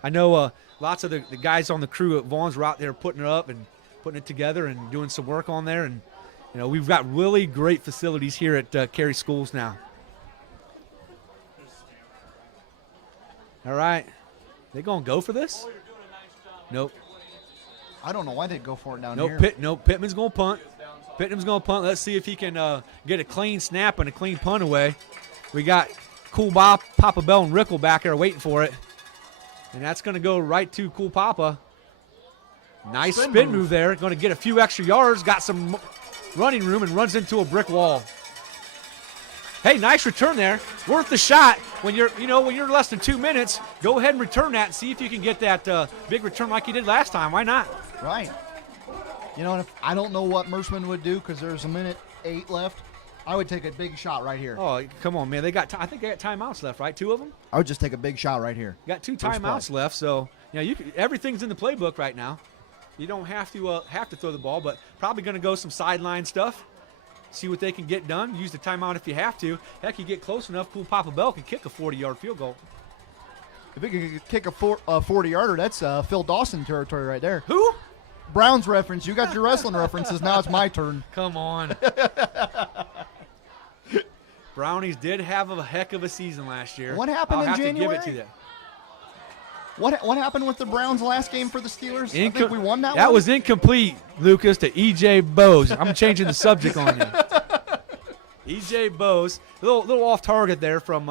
I know lots of the guys on the crew at Vaughn's were out there putting it up and putting it together and doing some work on there. And, we've got really great facilities here at Carey Schools now. All right. They going to go for this? Nope. I don't know why they'd go for it down here. Pittman's going to punt. Pittman's going to punt. Let's see if he can get a clean snap and a clean punt away. We got Cool Bob, Papa Bell, and Rickle back there waiting for it. And that's going to go right to Cool Papa. Nice spin move there. Going to get a few extra yards. Got some running room and runs into a brick wall. Hey, nice return there. Worth the shot. When you're less than 2 minutes, go ahead and return that and see if you can get that big return like you did last time. Why not? Right. You know, I don't know what Merschman would do because there's 1:08 left. I would take a big shot right here. Oh, come on, man. I think they got timeouts left, right? 2 of them? I would just take a big shot right here. You got 2 timeouts left, so everything's in the playbook right now. You don't have to throw the ball, but probably going to go some sideline stuff. See what they can get done. Use the timeout if you have to. Heck, you get close enough, Cool Papa Bell can kick a 40-yard field goal. If he could kick a 40-yarder, that's Phil Dawson territory right there. Who? Browns reference. You got your wrestling references. Now it's my turn. Come on. Brownies did have a heck of a season last year. What happened in January? I'll have to give it to them. What happened with the Browns last game for the Steelers? I think we won that one. That was incomplete, Lucas, to E.J. Bose. I'm changing the subject on you. E.J. Bose, a little off target there from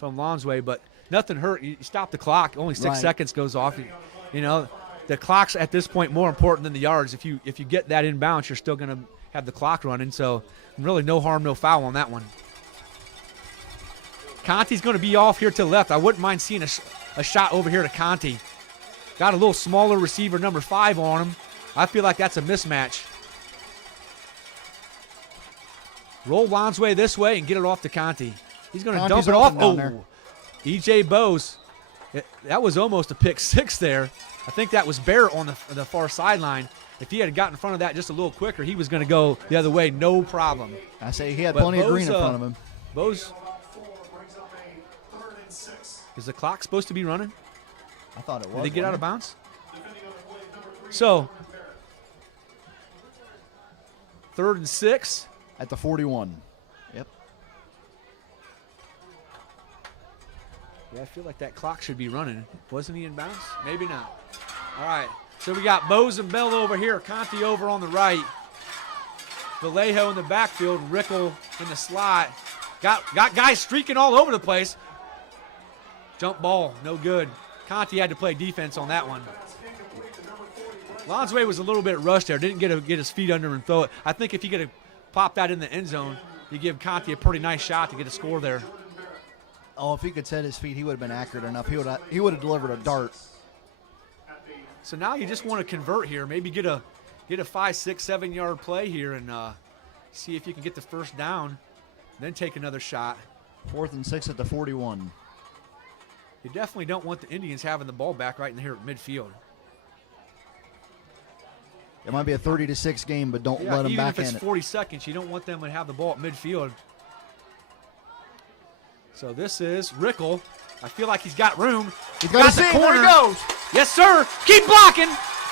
Lonsway, but nothing hurt. You stop the clock. Only 6 seconds goes off. You know, the clock's at this point more important than the yards. If you get that inbounds, you're still going to have the clock running. So really no harm, no foul on that one. Conti's going to be off here to the left. I wouldn't mind seeing a shot over here to Conti. Got a little smaller receiver, number 5 on him. I feel like that's a mismatch. Roll Lonsway this way and get it off to Conti. He's going to dump it off. Oh, E.J. Bose. That was almost a pick 6 there. I think that was Barrett on the far sideline. If he had gotten in front of that just a little quicker, he was going to go the other way, no problem. I say he had plenty of green in front of him. Bose. Is the clock supposed to be running? I thought it was. Did they get out of bounds? So, 3rd and 6. At the 41. Yep. Yeah, I feel like that clock should be running. Wasn't he in bounds? Maybe not. All right. So we got Bose and Bell over here. Conti over on the right. Vallejo in the backfield. Rickle in the slot. Got guys streaking all over the place. Jump ball, no good. Conti had to play defense on that one. Lonsway was a little bit rushed there. Didn't get his feet under and throw it. I think if you get to pop that in the end zone, you give Conti a pretty nice shot to get a score there. Oh, if he could set his feet, he would have been accurate enough. He would have delivered a dart. So now you just want to convert here. Maybe get a 5, 6, 7 yard play here and see if you can get the first down. Then take another shot. 4th and 6 at the 41. You definitely don't want the Indians having the ball back right in here at midfield. It might be a 30-6 game, but don't let them back in it. Even if it's 40 seconds, you don't want them to have the ball at midfield. So this is Rickle. I feel like he's got room. He's got the corner. There he goes. Yes, sir. Keep blocking.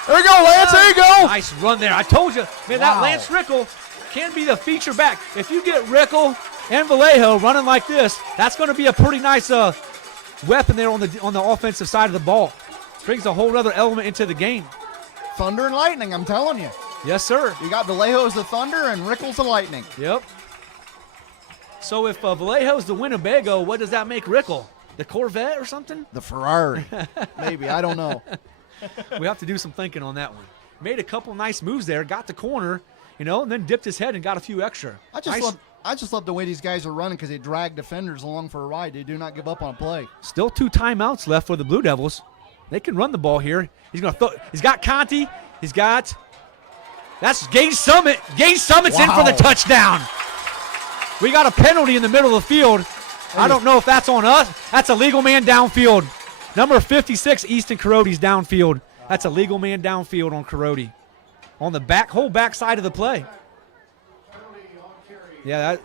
There you go, Lance. There you go. Nice run there. I told you, man, that Lance Rickle can be the feature back. If you get Rickle and Vallejo running like this, that's going to be a pretty nice weapon there on the offensive side of the ball. Brings a whole other element into the game. Thunder and lightning, I'm telling you. Yes, sir. You got Vallejo as the thunder and Rickle's the lightning. Yep. So if Vallejo's the Winnebago, what does that make Rickle? The Corvette or something? The Ferrari. Maybe. I don't know. We have to do some thinking on that one. Made a couple nice moves there. Got the corner, and then dipped his head and got a few extra. I just love the way these guys are running because they drag defenders along for a ride. They do not give up on a play. Still 2 timeouts left for the Blue Devils. They can run the ball here. He's going to throw. He's got Conti. That's Gage Summit. Gage Summit's in for the touchdown. We got a penalty in the middle of the field. I don't know if that's on us. That's a legal man downfield. Number 56, Easton Caroti's downfield. That's a legal man downfield on Carey. On the whole back side of the play. Yeah,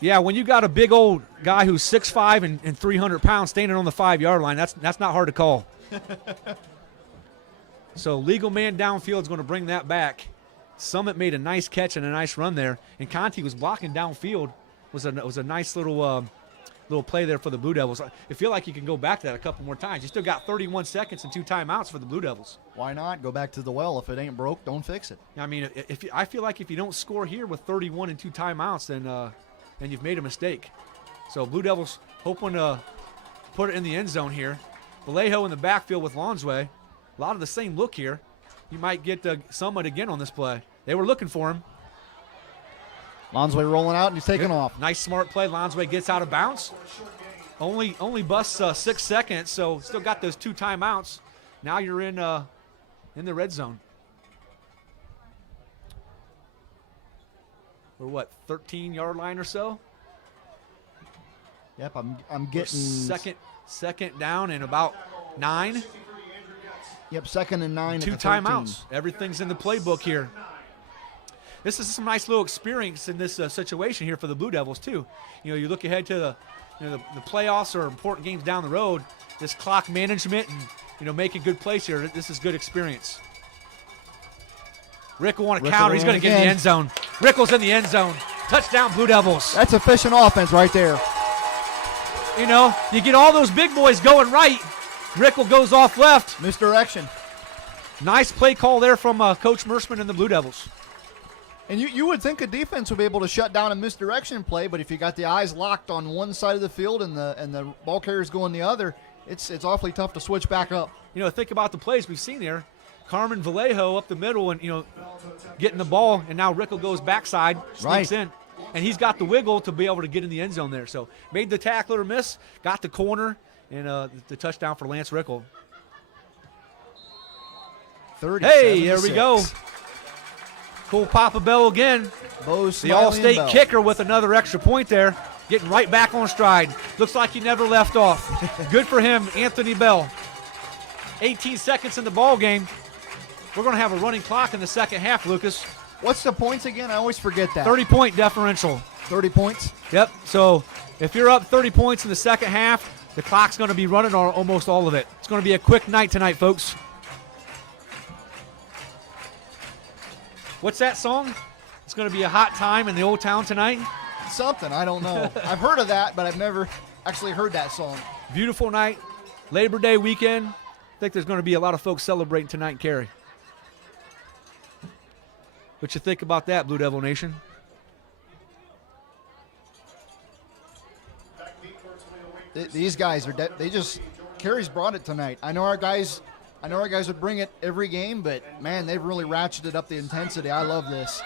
yeah, when you got a big old guy who's 6'5" and 300 pounds standing on the 5-yard line, that's not hard to call. So legal man downfield is going to bring that back. Summit made a nice catch and a nice run there, and Conti was blocking downfield. Was a nice little play there for the Blue Devils. I feel like you can go back to that a couple more times. You still got 31 seconds and 2 timeouts for the Blue Devils. Why not? Go back to the well. If it ain't broke, don't fix it. I mean, I feel like if you don't score here with 31 and 2 timeouts, then and you've made a mistake. So Blue Devils hoping to put it in the end zone here. Vallejo in the backfield with Lonsway. A lot of the same look here. You might get Summit again on this play. They were looking for him. Lonsway rolling out, and he's taking off. Nice, smart play. Lonsway gets out of bounds. Only busts 6 seconds, so still got those 2 timeouts. Now you're in the red zone. Or what, 13-yard line or so? Yep, I'm getting second down and about 9. Yep, 2nd and 9. 2 timeouts. Everything's in the playbook here. This is some nice little experience in this situation here for the Blue Devils too. You know, you look ahead to the playoffs or important games down the road. This clock management and making good plays here. This is good experience. Rickle on a counter. He's going to get in the end zone. Rickle's in the end zone. Touchdown, Blue Devils. That's efficient offense right there. You get all those big boys going right. Rickle goes off left. Misdirection. Nice play call there from Coach Mersman and the Blue Devils. And you would think a defense would be able to shut down a misdirection play, but if you got the eyes locked on one side of the field and the ball carriers going the other, it's awfully tough to switch back up. Think about the plays we've seen there. Carmen Vallejo up the middle and getting the ball, and now Rickle goes backside, sneaks in, and he's got the wiggle to be able to get in the end zone there. So made the tackler miss, got the corner, and the touchdown for Lance Rickle. 37-6. Hey, there we go. Cool Papa Bell again. The All-State kicker with another extra point there. Getting right back on stride. Looks like he never left off. Good for him, Anthony Bell. 18 seconds in the ball game. We're going to have a running clock in the second half, Lucas. What's the points again? I always forget that. 30-point differential. 30 points? Yep. So if you're up 30 points in the second half, the clock's going to be running on almost all of it. It's going to be a quick night tonight, folks. What's that song? It's going to be a hot time in the old town tonight. Something, I don't know. I've heard of that, but I've never actually heard that song. Beautiful night, Labor Day weekend. I think there's going to be a lot of folks celebrating tonight in Carey. What you think about that, Blue Devil Nation? These guys are Carey's brought it tonight. I know our guys would bring it every game, but man, they've really ratcheted up the intensity. I love this.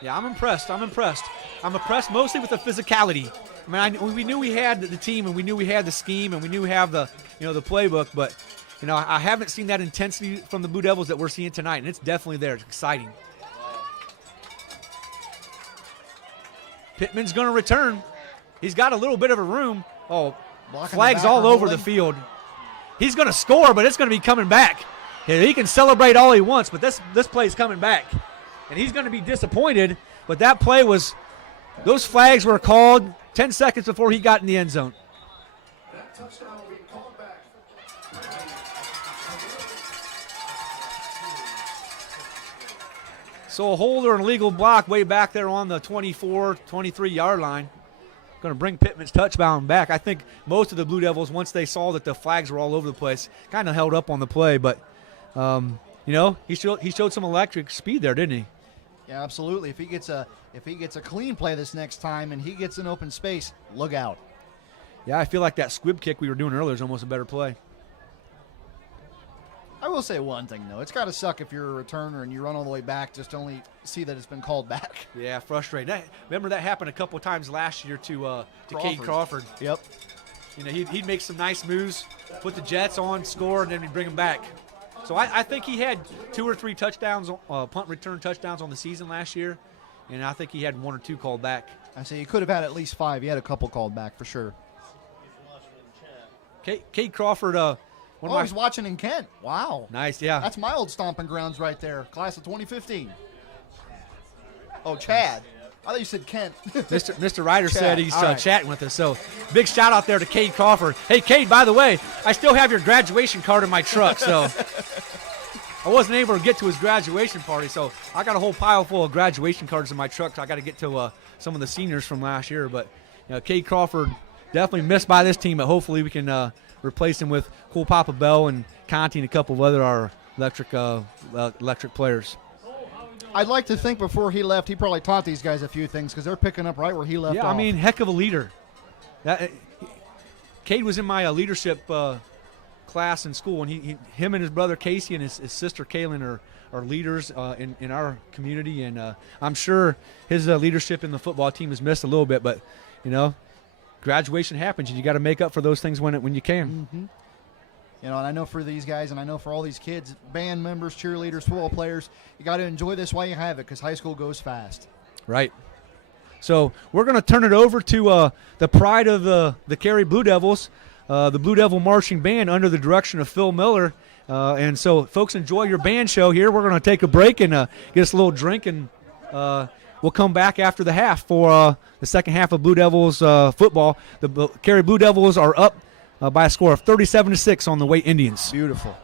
Yeah, I'm impressed. I'm impressed mostly with the physicality. I mean, we knew we had the team, and we knew we had the scheme, and we knew we have the the playbook, but I haven't seen that intensity from the Blue Devils that we're seeing tonight, and it's definitely there. It's exciting. Pittman's going to return. He's got a little bit of a room. Oh, flags all over the field. He's going to score, but it's going to be coming back. He can celebrate all he wants, but this play's coming back. And he's going to be disappointed, but that play was – those flags were called 10 seconds before he got in the end zone. That touchdown will be called back. So a hold or an illegal block way back there on the 24, 23-yard line. Going to bring Pittman's touchdown back. I think most of the Blue Devils, once they saw that the flags were all over the place, kind of held up on the play. But, he showed some electric speed there, didn't he? Yeah, absolutely. If he gets a clean play this next time and he gets an open space, look out. Yeah, I feel like that squib kick we were doing earlier is almost a better play. I will say one thing, though. It's got to suck if you're a returner and you run all the way back just to only see that it's been called back. Yeah, frustrating. Remember that happened a couple of times last year to Cade Crawford. Yep. He'd make some nice moves, put the Jets on, score, and then we'd bring them back. So I think he had 2 or 3 touchdowns, punt return touchdowns on the season last year, and I think he had 1 or 2 called back. I say he could have had at least 5. He had a couple called back for sure. Cade Crawford, he's watching in Kent. Wow. Nice, yeah. That's my old stomping grounds right there. Class of 2015. Oh, Chad. I thought you said Kent. Mr. Ryder said he's chatting with us. So big shout out there to Cade Crawford. Hey, Cade, by the way, I still have your graduation card in my truck. So I wasn't able to get to his graduation party. So I got a whole pile full of graduation cards in my truck. So I got to get to some of the seniors from last year. But Cade Crawford definitely missed by this team. But hopefully we can replace him with Cool Papa Bell and Conti and a couple of other our electric players. I'd like to think before he left, he probably taught these guys a few things because they're picking up right where he left off. Yeah, I mean, heck of a leader. Cade was in my leadership class in school, and him and his brother Casey and his sister Kaylin are leaders in our community, and I'm sure his leadership in the football team is missed a little bit, but, you know, graduation happens, and you got to make up for those things when you can. Mm-hmm. You know, and I know for these guys, and I know for all these kids, band members, cheerleaders, football players, you got to enjoy this while you have it because high school goes fast. Right. So we're going to turn it over to the pride of the Carey Blue Devils, the Blue Devil Marching Band under the direction of Phil Miller. And so, folks, enjoy your band show here. We're going to take a break and get us a little drink, and we'll come back after the half for the second half of Blue Devils football. The Carey Blue Devils are up by a score of 37-6 on the Waite Indians. Beautiful.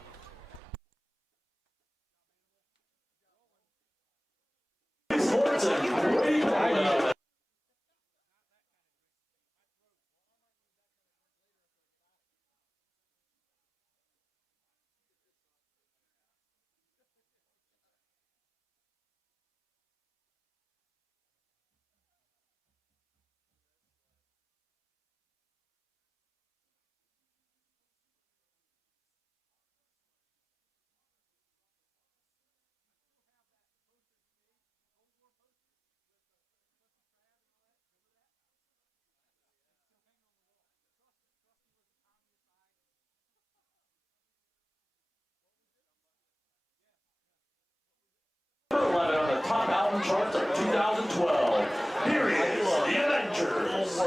Top album charts of 2012. Here is The Avengers.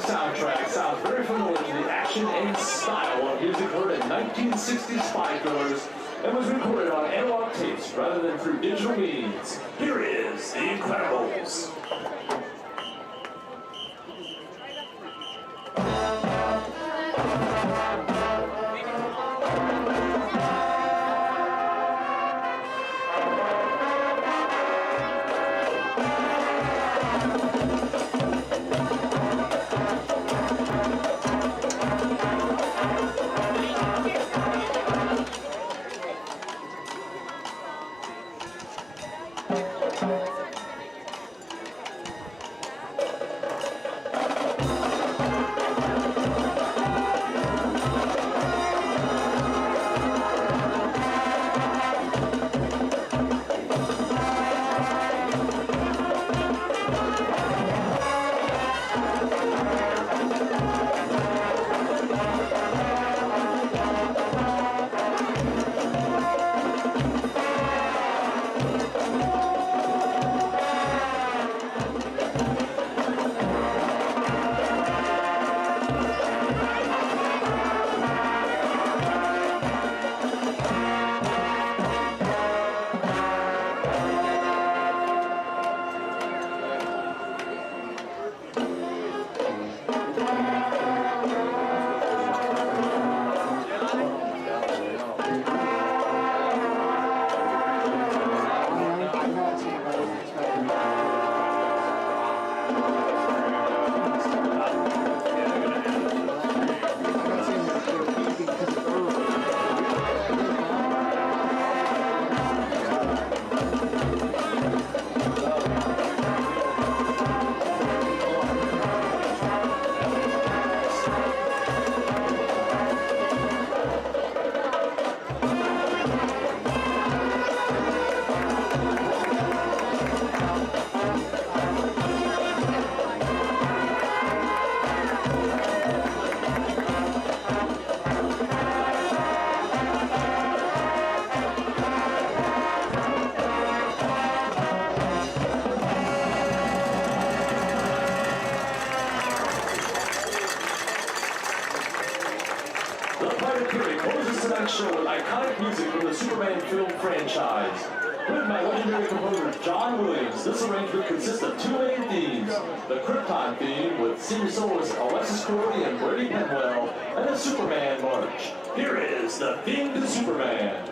Soundtrack sounds very familiar to the action and style of music heard in 1960s spy thrillers and was recorded on analog tapes rather than through digital means. Here is The Incredibles. Carey closes tonight's show with iconic music from the Superman film franchise. Written by legendary composer John Williams, this arrangement consists of two main themes: the Krypton theme with senior soloist Alexis Corey and Brady Penwell, and the Superman March. Here is the theme to Superman.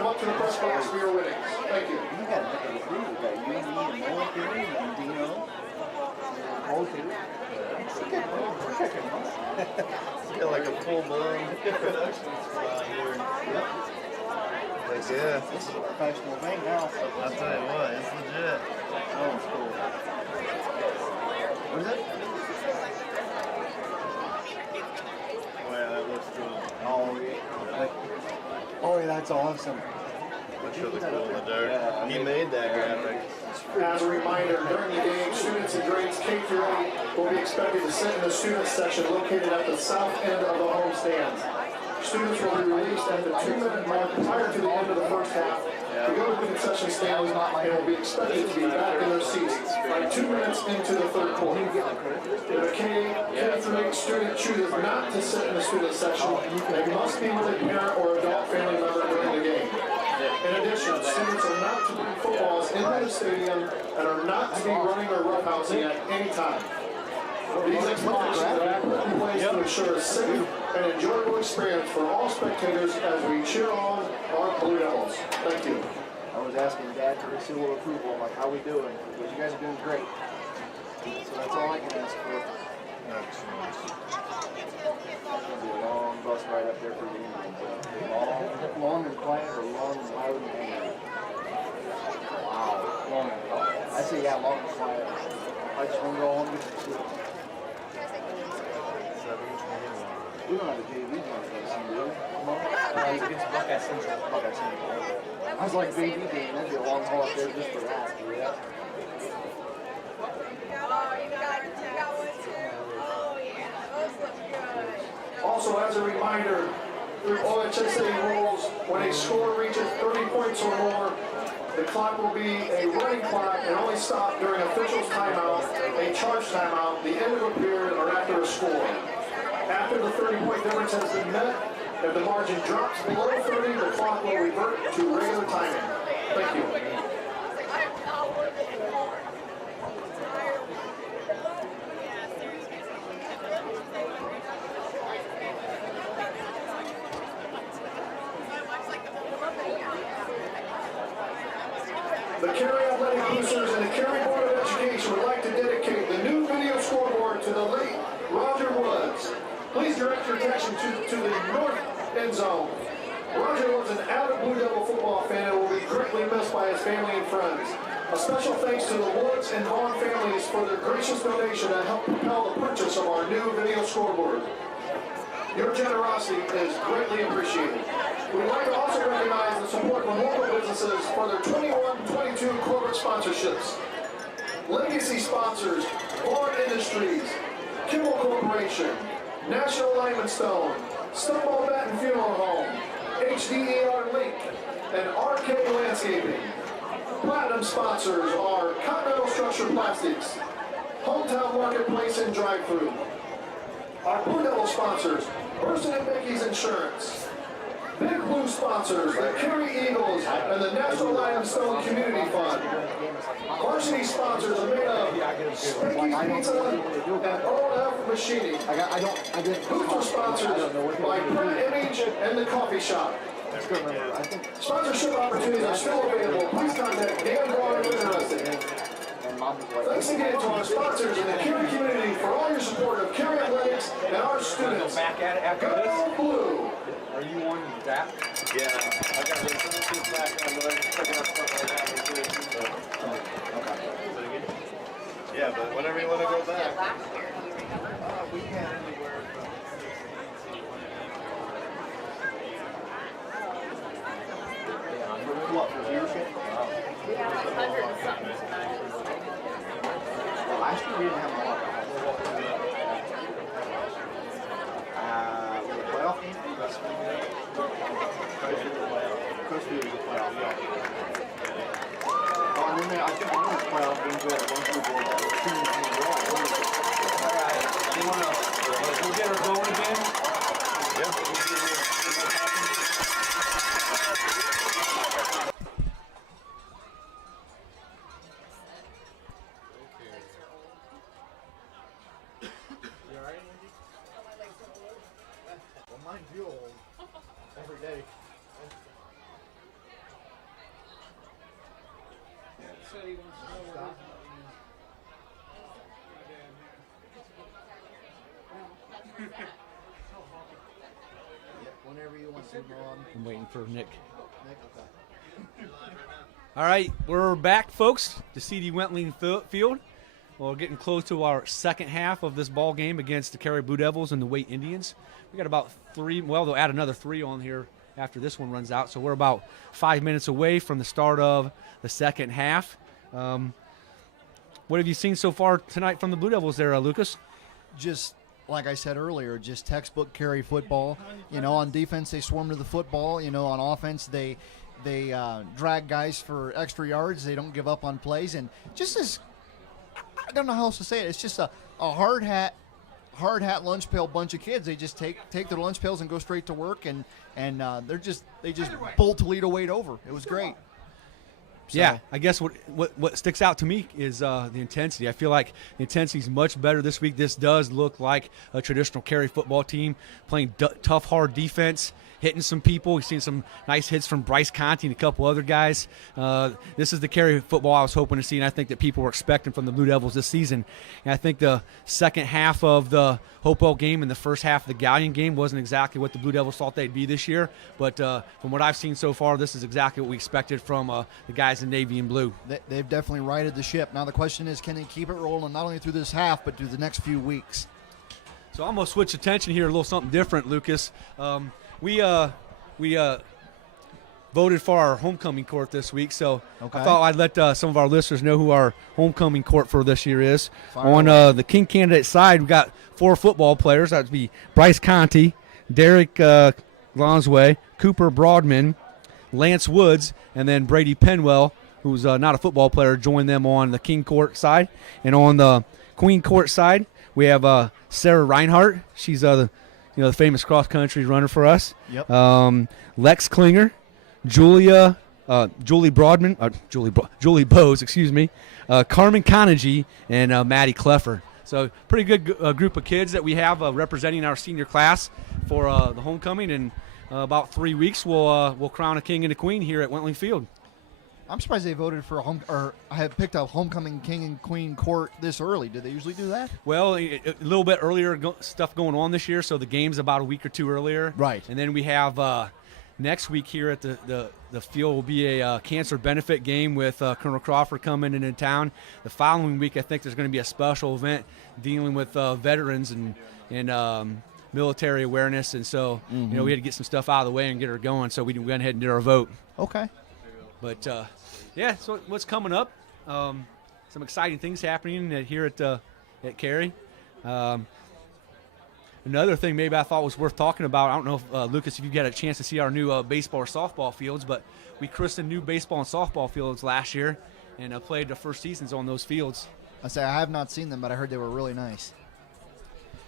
come up to the press box for your winnings. Thank you. You got a crew. We got you, me, and Noah Carey, and Dino. It's got like a full-blown production spot here. Yep. Like, yeah. This is a professional thing now. I'll tell you what, it's legit. Oh, it's cool. What is it? Oh yeah, that looks cool. Oh, yeah, that's awesome. Looks really cool in the dark. Yeah, He made that graphic. As a reminder, during the game, students in grades K through 8 will be expected to sit in the students section located at the south end of the home stands. Students will be released at the 2-minute mark prior to the end of the first half to go to the concession stands and will be expected to be back in their seats by 2 minutes into the third quarter. If a K through 8 student chooses not to sit in the student section, they must be with a parent or adult family member during the game. In addition, students are not to bring footballs into the stadium and are not to be running or roughhousing at any time. These expectations are put in place to ensure a safe and enjoyable experience for all spectators as we cheer on our Blue Devils. Thank you. I was asking Dad for his seal of approval. I'm like, how we doing? Because you guys are doing great. So that's all I can ask for. It's going to be a long bus ride up there for the Indians. Long and quiet or long and loud and angry? Wow. Long and quiet. I say, yeah, long and quiet. I just want to go home and get some sleep. We don't have a JV game against them, do we? It's against Buckeye Central. Buckeye Central. I was like, baby game, that'd be a long haul up there just for that. Yeah. Also, as a reminder, through OHSA rules, when a score reaches 30 points or more, the clock will be a running clock and only stop during officials' timeout, a charge timeout, the end of a period, or after a score. After the 30-point difference has been met, if the margin drops below 30, the clock will revert to regular timing. Thank you. The Carey Athletic Boosters and the Carey Board of Education would like to dedicate the new video scoreboard to the late Roger Woods. Please direct your attention to the north end zone. Roger was an avid Blue Devil football fan and will be greatly missed by his family and friends. A special thanks to the Woods and Vaughn families for their gracious donation that helped propel the purchase of our new video scoreboard. Your generosity is greatly appreciated. We'd like to also recognize the support from local businesses for their 21-22 corporate sponsorships. Legacy sponsors, Vaughn Industries, Kimmel Corporation, National Lime and Stone, Stumble Batten Funeral Home, HDER Link, and RK Landscaping. Platinum sponsors are Continental Structure Plastics, Hometown Marketplace and Drive-Thru. Our Blue Devil sponsors, Burson and Mickey's Insurance. Big Blue sponsors, the Carey Eagles and the National Lime and Stone Community Fund. Varsity sponsors are made of Spanky's Pizza and O&F Machining. Booster sponsors by Print Image and the Coffee Shop. Sponsorship opportunities are still available. Please contact Dan Vaughn if interested. Thanks again to our sponsors in the Carey community for all your support of Carey Athletics and our students. Back at it after this. Go Blue! Are you on that? Yeah, I got this background, but I'm just picking up stuff right now. Yeah, but whenever you want to go back. We can't anywhere from. What, for viewership? We have like 100 and something tonight. Well, last year we didn't have a lot. Was it a playoff game? Coach View was a playoff game. Oh, and then I think one of the playoff games we had one through board that was 2 in a row. All right. You want to go get her going again? Well, mine feel old every day. Whenever you want to, Bob. I'm waiting for Nick. Nick, okay. All right, we're back, folks, to CD Wentling Field. We're getting close to our second half of this ball game against the Carey Blue Devils and the Waite Indians. We got about 3. Well, they'll add another 3 on here after this one runs out. So we're about 5 minutes away from the start of the second half. What have you seen so far tonight from the Blue Devils there, Lucas? Just like I said earlier, just textbook Carey football. You know, on defense they swarm to the football. You know, on offense they drag guys for extra yards. They don't give up on plays, and just as I don't know how else to say it. It's just a hard hat lunch pail bunch of kids. They just take their lunch pails and go straight to work, and they just pull Toledo Waite over. It was great. So. Yeah, I guess what sticks out to me is the intensity. I feel like the intensity is much better this week. This does look like a traditional Carey football team playing tough, hard defense, hitting some people. We've seen some nice hits from Bryce Conti and a couple other guys. This is the Carey football I was hoping to see, and I think that people were expecting from the Blue Devils this season. And I think the second half of the Hopewell game and the first half of the Galleon game wasn't exactly what the Blue Devils thought they'd be this year. But from what I've seen so far, this is exactly what we expected from the guys in navy and blue. They've definitely righted the ship. Now the question is, can they keep it rolling not only through this half but through the next few weeks? So I'm going to switch attention here, a little something different, Lucas. We voted for our homecoming court this week, so okay. I thought I'd let some of our listeners know who our homecoming court for this year is. On the King candidate side, we got 4 football players. That would be Bryce Conti, Derek Lonsway, Cooper Broadman, Lance Woods, and then Brady Penwell, who's not a football player, joined them on the King court side. And on the Queen court side, we have Sarah Reinhart. She's the famous cross-country runner for us. Yep. Lex Klinger, Julie Broadman, Julie Bowes, excuse me, Carmen Conagy, and Maddie Cleffer. So pretty good group of kids that we have representing our senior class for the homecoming. And about 3 weeks, we'll crown a king and a queen here at Wentling Field. I'm surprised they voted for have picked a homecoming king and queen court this early. Do they usually do that? Well, a little bit earlier stuff going on this year, so the game's about a week or 2 earlier. Right. And then we have next week here at the field will be a cancer benefit game with Colonel Crawford coming into town. The following week, I think there's going to be a special event dealing with veterans and military awareness, and so we had to get some stuff out of the way and get her going, so we went ahead and did our vote. Okay. But so what's coming up? Some exciting things happening here at Carey. Another thing maybe I thought was worth talking about, I don't know if, Lucas, if you got a chance to see our new baseball or softball fields, but we christened new baseball and softball fields last year and played the first seasons on those fields. I have not seen them, but I heard they were really nice.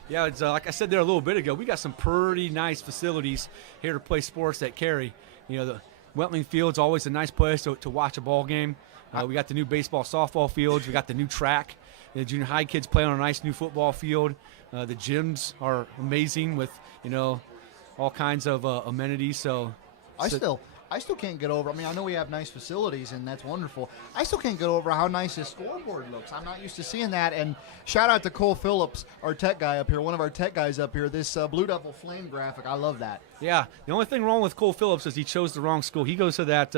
Yeah, it's like I said there a little bit ago, we got some pretty nice facilities here to play sports at Carey. The Wentling Field's always a nice place to watch a ball game. We got the new baseball, softball fields. We got the new track. The junior high kids play on a nice new football field. The gyms are amazing with, all kinds of amenities. So I still can't get over. I mean, I know we have nice facilities, and that's wonderful. I still can't get over how nice this scoreboard looks. I'm not used to seeing that. And shout out to Cole Phillips, our tech guy up here, one of our tech guys up here. This Blue Devil Flame graphic, I love that. Yeah, the only thing wrong with Cole Phillips is he chose the wrong school. He goes to that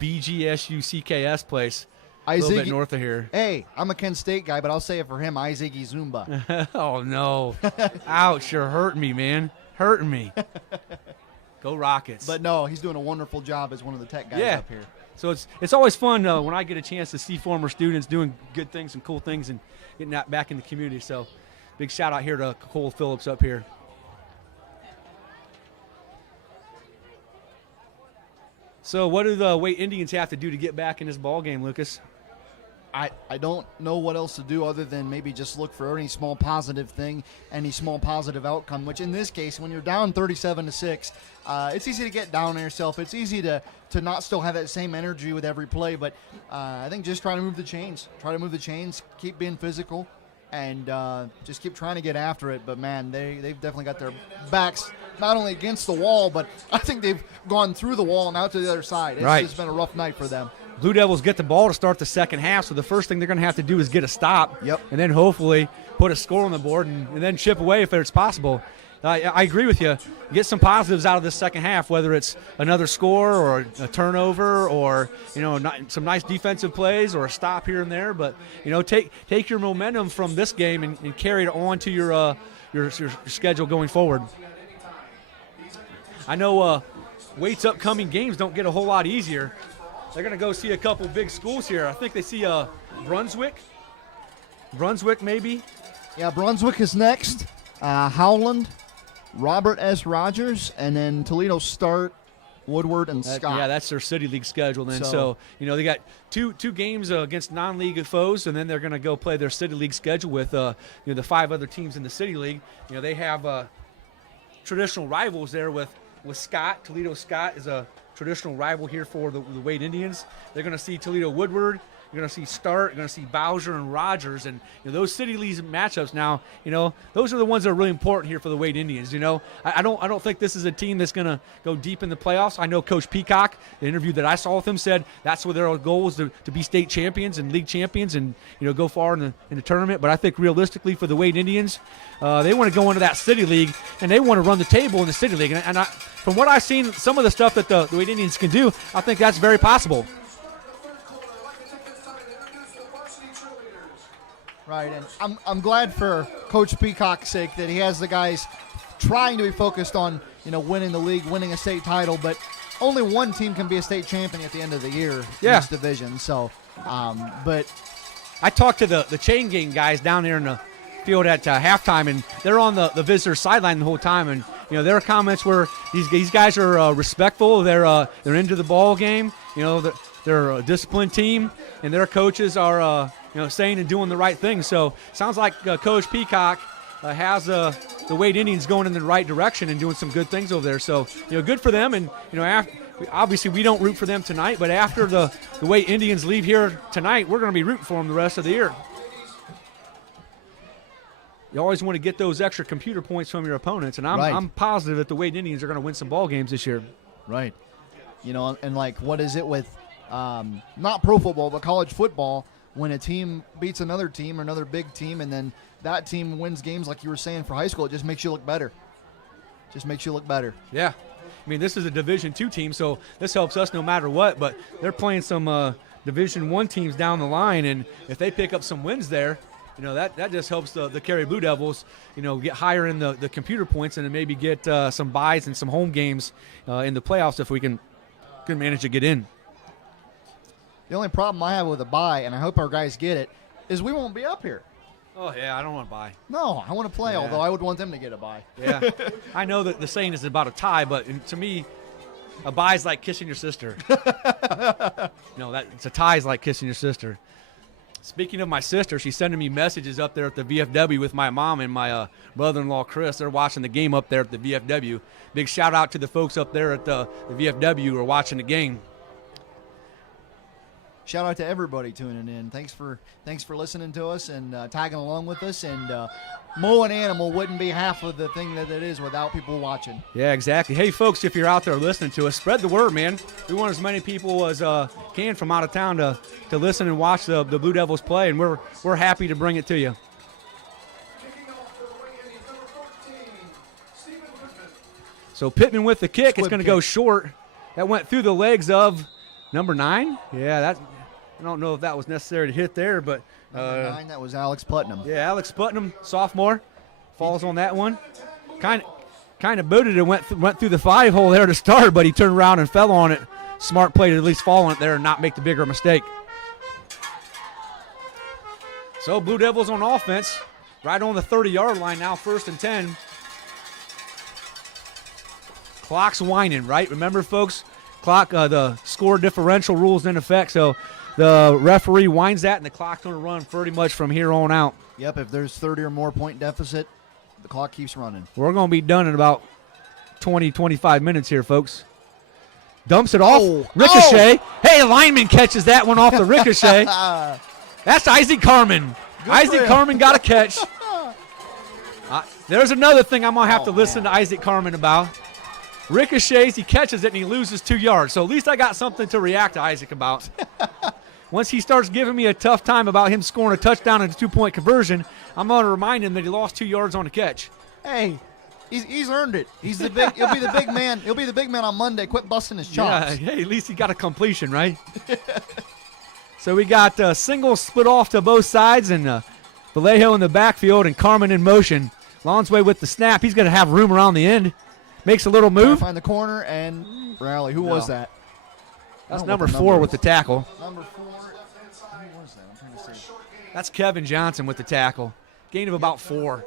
BGSUCKS place. A little bit north of here. Hey, I'm a Kent State guy, but I'll say it for him, Iziggy Zumba. Oh, no. Ouch, you're hurting me, man. Hurting me. Go Rockets. But no, he's doing a wonderful job as one of the tech guys up here. So it's always fun when I get a chance to see former students doing good things and cool things and getting that back in the community. So big shout out here to Cole Phillips up here. So what do the Waite Indians have to do to get back in this ball game, Lucas? I don't know what else to do other than maybe just look for any small positive thing, any small positive outcome, which in this case, when you're down 37-6, it's easy to get down on yourself. It's easy to not still have that same energy with every play, but I think just try to move the chains. Try to move the chains, keep being physical, and just keep trying to get after it. But, man, they've definitely got their backs not only against the wall, but I think they've gone through the wall and out to the other side. It's just been a rough night for them. Blue Devils get the ball to start the second half, so the first thing they're going to have to do is get a stop. Yep. And then hopefully put a score on the board and then chip away if it's possible. I agree with you. Get some positives out of this second half, whether it's another score or a turnover or, some nice defensive plays or a stop here and there. But, take your momentum from this game and carry it on to your schedule going forward. I know Waite's upcoming games don't get a whole lot easier. They're going to go see a couple big schools here. I think they see Brunswick. Brunswick, maybe. Yeah, Brunswick is next. Howland, Robert S. Rogers, and then Toledo start Woodward and Scott. Yeah, that's their City League schedule then. So they got two games against non-league foes, and then they're going to go play their City League schedule with the 5 other teams in the City League. They have traditional rivals there with Scott. Toledo Scott is a traditional rival here for the Waite Indians. They're going to see Toledo Woodward. You're going to see Start. You're going to see Bowser and Rogers. And those City League matchups now, those are the ones that are really important here for the Waite Indians. I don't think this is a team that's going to go deep in the playoffs. I know Coach Peacock, the interview that I saw with him, said that's what their goal is to be state champions and league champions and go far in the tournament. But I think realistically for the Waite Indians, they want to go into that City League and they want to run the table in the City League. And from what I've seen, some of the stuff that the Waite Indians can do, I think that's very possible. Right, and I'm glad for Coach Peacock's sake that he has the guys trying to be focused on, winning the league, winning a state title, but only one team can be a state champion at the end of the year in this division. So, but I talked to the chain gang guys down there in the field at halftime, and they're on the visitor sideline the whole time, and their comments were these guys are respectful. They're into the ball game. They're a disciplined team, and their coaches are saying and doing the right thing. So sounds like Coach Peacock has the Waite Indians going in the right direction and doing some good things over there. So good for them. And obviously we don't root for them tonight, but after the Waite Indians leave here tonight, we're going to be rooting for them the rest of the year. You always want to get those extra computer points from your opponents, and I'm positive that the Waite Indians are going to win some ball games this year. Right. And like, what is it with not pro football but college football? When a team beats another team or another big team and then that team wins games like you were saying for high school, it just makes you look better. Yeah. I mean, this is a Division II team, so this helps us no matter what, but they're playing some Division I teams down the line, and if they pick up some wins there, that just helps the Carey Blue Devils, get higher in the computer points and then maybe get some buys and some home games in the playoffs if we can manage to get in. The only problem I have with a bye, and I hope our guys get it, is we won't be up here. Oh, yeah, I don't want to buy. No, I want to play, although I would want them to get a bye. Yeah. I know that the saying is about a tie, but to me, a bye is like kissing your sister. It's a tie is like kissing your sister. Speaking of my sister, she's sending me messages up there at the VFW with my mom and my brother-in-law, Chris. They're watching the game up there at the VFW. Big shout-out to the folks up there at the VFW who are watching the game. Shout out to everybody tuning in. Thanks for listening to us and tagging along with us. And Mo and Animal wouldn't be half of the thing that it is without people watching. Yeah, exactly. Hey, folks, if you're out there listening to us, spread the word, man. We want as many people as can from out of town to listen and watch the Blue Devils play, and we're happy to bring it to you. So Pittman with the kick. It's going to go short. That went through the legs of number 9. Yeah, I don't know if that was necessary to hit there, but number 9, that was Alex Putnam. Yeah, Alex Putnam, sophomore, falls on that one. Kind of booted and went through the 5-hole there to start, but he turned around and fell on it. Smart play to at least fall on it there and not make the bigger mistake. So Blue Devils on offense, right on the 30-yard line now, 1st and 10. Clock's whining, right? Remember, folks, the score differential rules in effect, so the referee winds that, and the clock's going to run pretty much from here on out. Yep, if there's 30 or more point deficit, the clock keeps running. We're going to be done in about 20, 25 minutes here, folks. Dumps it off. Ricochet. Hey, a lineman catches that one off the ricochet. That's Isaac Carmen. Isaac Carmen got a catch. There's another thing I'm going to have to listen to Isaac Carmen about. ricochets, he catches it, and he loses 2 yards. So at least I got something to react to Isaac about. Once he starts giving me a tough time about him scoring a touchdown and a 2-point conversion, I'm going to remind him that he lost 2 yards on the catch. Hey, he's earned it. He's the big. He'll be the big man. He'll be the big man on Monday. Quit busting his chops. Yeah, hey, at least he got a completion, right? So we got singles split off to both sides, and Vallejo in the backfield and Carmen in motion. Lonsway with the snap. He's going to have room around the end. Makes a little move. Find the corner and rally. Who was that? That's number 4 with the tackle. Number 4. Who was that? I'm trying to see. That's Kevin Johnson with the tackle. Gain of about 4.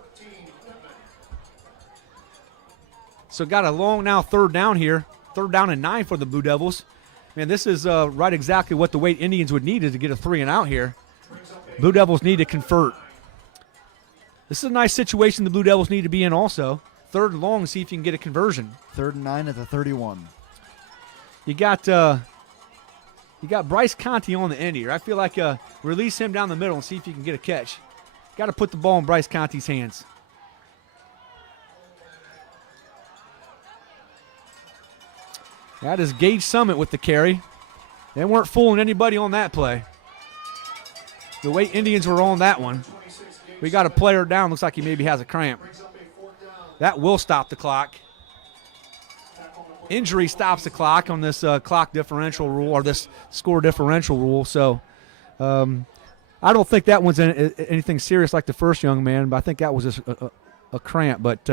So got a long now 3rd down here. 3rd down and 9 for the Blue Devils. Man, this is right exactly what the Waite Indians would need to get a 3 and out here. Blue Devils need to convert. This is a nice situation the Blue Devils need to be in also. 3rd and long, see if you can get a conversion. 3rd and 9 at the 31. You got Bryce Conti on the end here. I feel like release him down the middle and see if you can get a catch. Got to put the ball in Bryce Conti's hands. That is Gage Summit with the carry. They weren't fooling anybody on that play. The Waite Indians were on that one. We got a player down. Looks like he maybe has a cramp. That will stop the clock. Injury stops the clock on this clock differential rule, or this score differential rule. So I don't think that one's anything serious like the first young man, but I think that was just a cramp. But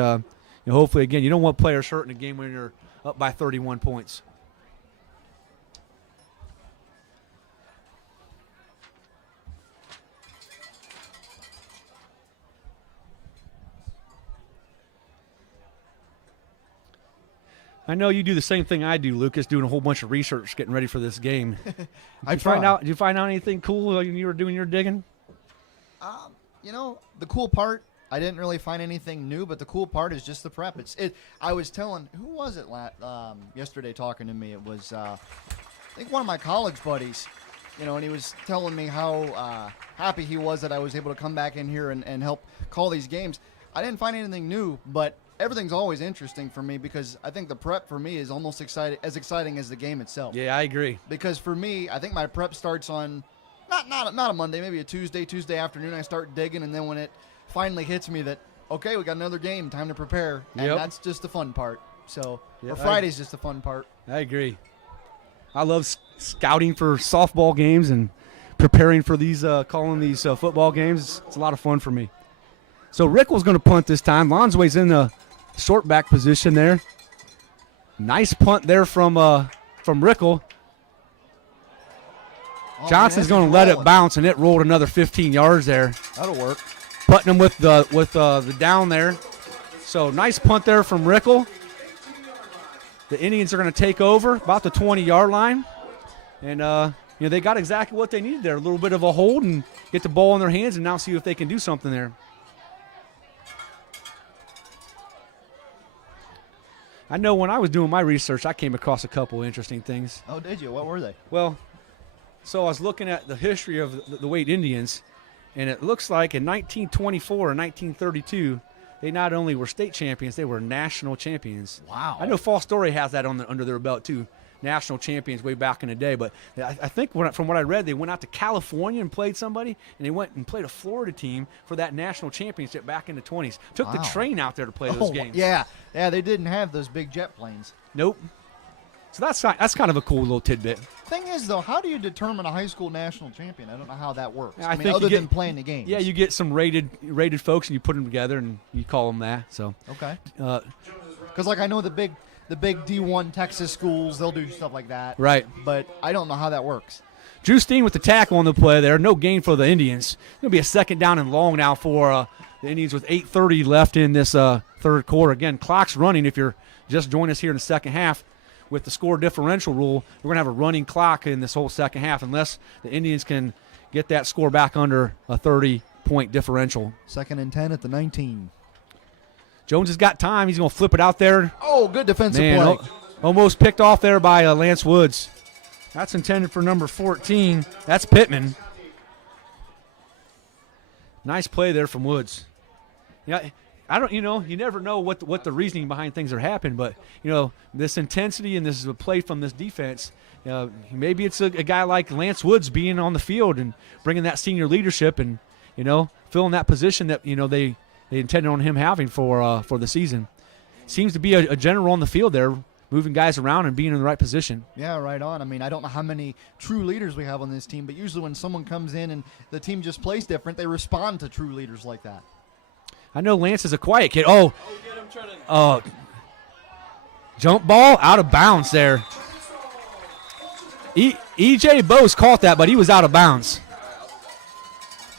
hopefully, again, you don't want players hurt in a game when you're up by 31 points. I know you do the same thing I do, Lucas, doing a whole bunch of research getting ready for this game. Did you find out anything cool when you were doing your digging? The cool part, I didn't really find anything new, but the cool part is just the prep. I was telling, who was it yesterday talking to me? It was, I think one of my college buddies, and he was telling me how happy he was that I was able to come back in here and help call these games. I didn't find anything new, but everything's always interesting for me because I think the prep for me is almost as exciting as the game itself. Yeah, I agree. Because for me, I think my prep starts on not a Monday, maybe a Tuesday afternoon. I start digging, and then when it finally hits me that, okay, we got another game, time to prepare, and that's just the fun part. So Friday's just the fun part. I agree. I love scouting for softball games and preparing for these, calling these football games. It's a lot of fun for me. So Rickle's going to punt this time. Lonsway's in the short back position there. Nice punt there from Rickle. Johnson's going to let it bounce, and it rolled another 15 yards there. That'll work. Putting him with the down there. So nice punt there from Rickle. The Indians are going to take over about the 20-yard line. And, they got exactly what they needed there. A little bit of a hold and get the ball in their hands and now see if they can do something there. I know when I was doing my research, I came across a couple interesting things. Oh, did you? What were they? Well, so I was looking at the history of the Waite Indians, and it looks like in 1924 and 1932, they not only were state champions, they were national champions. Wow. I know Fall Story has that under their belt, too. National champions way back in the day. But I think from what I read, they went out to California and played somebody, and they went and played a Florida team for that national championship back in the 20s. Took the train out there to play those games. Yeah, they didn't have those big jet planes. Nope. So that's kind of a cool little tidbit. Thing is, though, how do you determine a high school national champion? I don't know how that works. I mean, other than playing the games. Yeah, you get some rated folks, and you put them together, and you call them that. So okay. Because I know the big D1 Texas schools, they'll do stuff like that. Right. But I don't know how that works. Drew Steen with the tackle on the play there. No gain for the Indians. Going to be a 2nd down and long now for the Indians with 8:30 left in this third quarter. Again, clock's running if you're just joining us here in the second half. With the score differential rule, we're going to have a running clock in this whole second half unless the Indians can get that score back under a 30-point differential. 2nd and 10 at the 19. Jones has got time. He's going to flip it out there. Oh, good defensive play. Almost picked off there by Lance Woods. That's intended for number 14. That's Pittman. Nice play there from Woods. Yeah, I don't, you never know what the reasoning behind things are happening, but this intensity and this is a play from this defense. Maybe it's a guy like Lance Woods being on the field and bringing that senior leadership and filling that position that they intended on him having for the season. Seems to be a general on the field there, moving guys around and being in the right position. Yeah, right on. I mean, I don't know how many true leaders we have on this team, but usually when someone comes in and the team just plays different, they respond to true leaders like that. I know Lance is a quiet kid. Jump ball out of bounds there. E.J. Bose caught that, but he was out of bounds.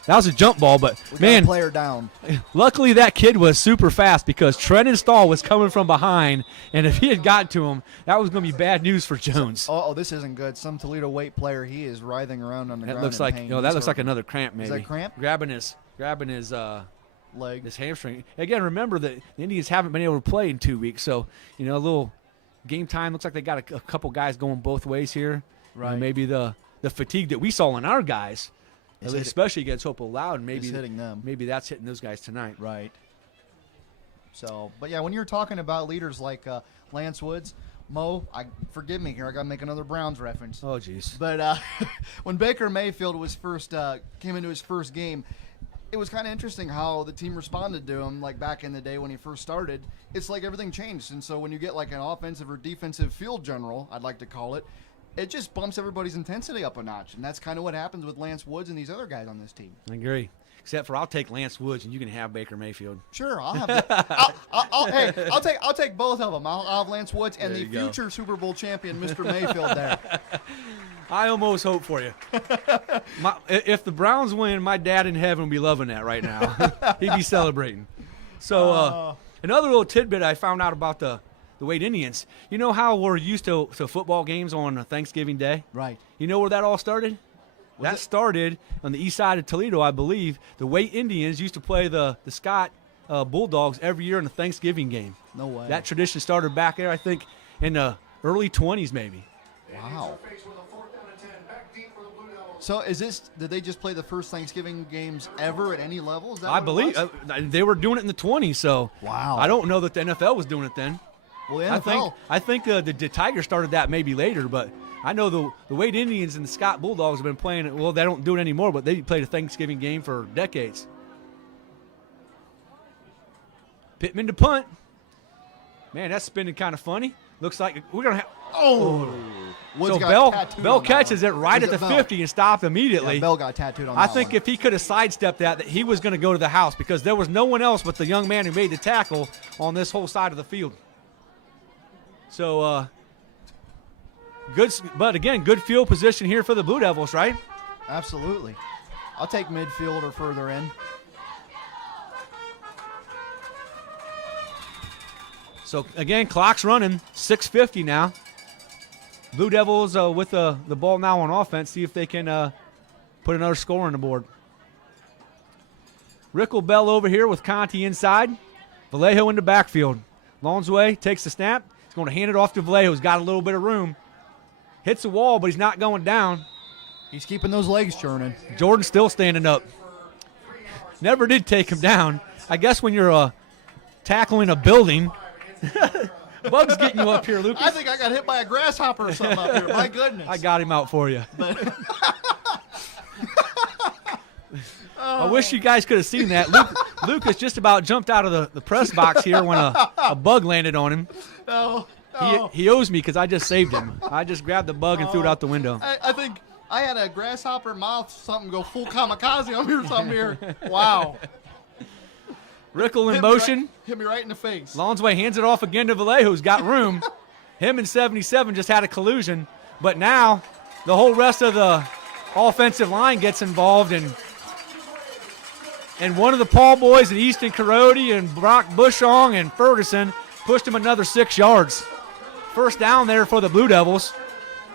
That was a jump ball, but man, player down. Luckily that kid was super fast because Trenton Stahl was coming from behind, and if he had got to him, that was going to be bad news for Jones. This isn't good. Some Toledo Waite player, he is writhing around on the ground. That looks like that looks like another cramp, maybe. Is that cramp? Grabbing his leg, his hamstring. Again, remember that the Indians haven't been able to play in 2 weeks, so a little game time. Looks like they got a couple guys going both ways here. Right. Maybe the fatigue that we saw in our guys, especially against Hopewell Loud, maybe hitting them. Maybe that's hitting those guys tonight. Right. So, but yeah, when you're talking about leaders like Lance Woods, Mo, forgive me here, I got to make another Browns reference. Oh, jeez. But when Baker Mayfield was came into his first game, it was kind of interesting how the team responded to him. Like back in the day when he first started, it's like everything changed. And so when you get like an offensive or defensive field general, I'd like to call it, it just bumps everybody's intensity up a notch. And that's kind of what happens with Lance Woods and these other guys on this team. I agree. Except for I'll take Lance Woods and you can have Baker Mayfield. Sure, I'll have I'll take both of them. I'll have Lance Woods and the future Super Bowl champion, Mr. Mayfield there. I almost hope for you. If the Browns win, my dad in heaven will be loving that right now. He'd be celebrating. So another little tidbit I found out about the Waite Indians. You know how we're used to football games on Thanksgiving Day? Right. You know where that all started? That started on the east side of Toledo, I believe. The Waite Indians used to play the Scott Bulldogs every year in the Thanksgiving game. No way. That tradition started back there, I think, in the early 20s maybe. Wow. So did they just play the first Thanksgiving games ever at any level? Is that I believe they were doing it in the 20s, so wow. I don't know that the NFL was doing it then. Well, the NFL. I think the Tigers started that maybe later, but I know the Waite Indians and the Scott Bulldogs have been playing it. Well, they don't do it anymore, but they played a Thanksgiving game for decades. Pittman to punt. Man, that's spinning kind of funny. Looks like we're going to have – So Bell catches it right at the 50 and stopped immediately. Yeah, Bell got tattooed on that I think if he could have sidestepped that he was going to go to the house because there was no one else but the young man who made the tackle on this whole side of the field. So, good, but again, good field position here for the Blue Devils, right? Absolutely. I'll take midfield or further in. So, again, clock's running, 6:50 now. Blue Devils with the ball now on offense, see if they can put another score on the board. Rickle Bell over here with Conti inside. Vallejo in the backfield. Lonsway takes the snap. He's going to hand it off to Vallejo. He's got a little bit of room. Hits the wall, but he's not going down. He's keeping those legs churning. Jordan's still standing up. Never did take him down. I guess when you're tackling a building, Bug's getting you up here, Lucas. I think I got hit by a grasshopper or something up here. My goodness. I got him out for you. I wish you guys could have seen that. Lucas just about jumped out of the press box here when a bug landed on him. No. He owes me because I just saved him. I just grabbed the bug and threw it out the window. I think I had a grasshopper mouth something go full kamikaze on me or something here. Wow. Rickle in motion. Hit me right in the face. Lonsway hands it off again to Vallejo, who's got room. Him and 77 just had a collusion. But now the whole rest of the offensive line gets involved. And one of the Paul boys at Easton Carody and Brock Bushong and Ferguson pushed him another 6 yards. First down there for the Blue Devils.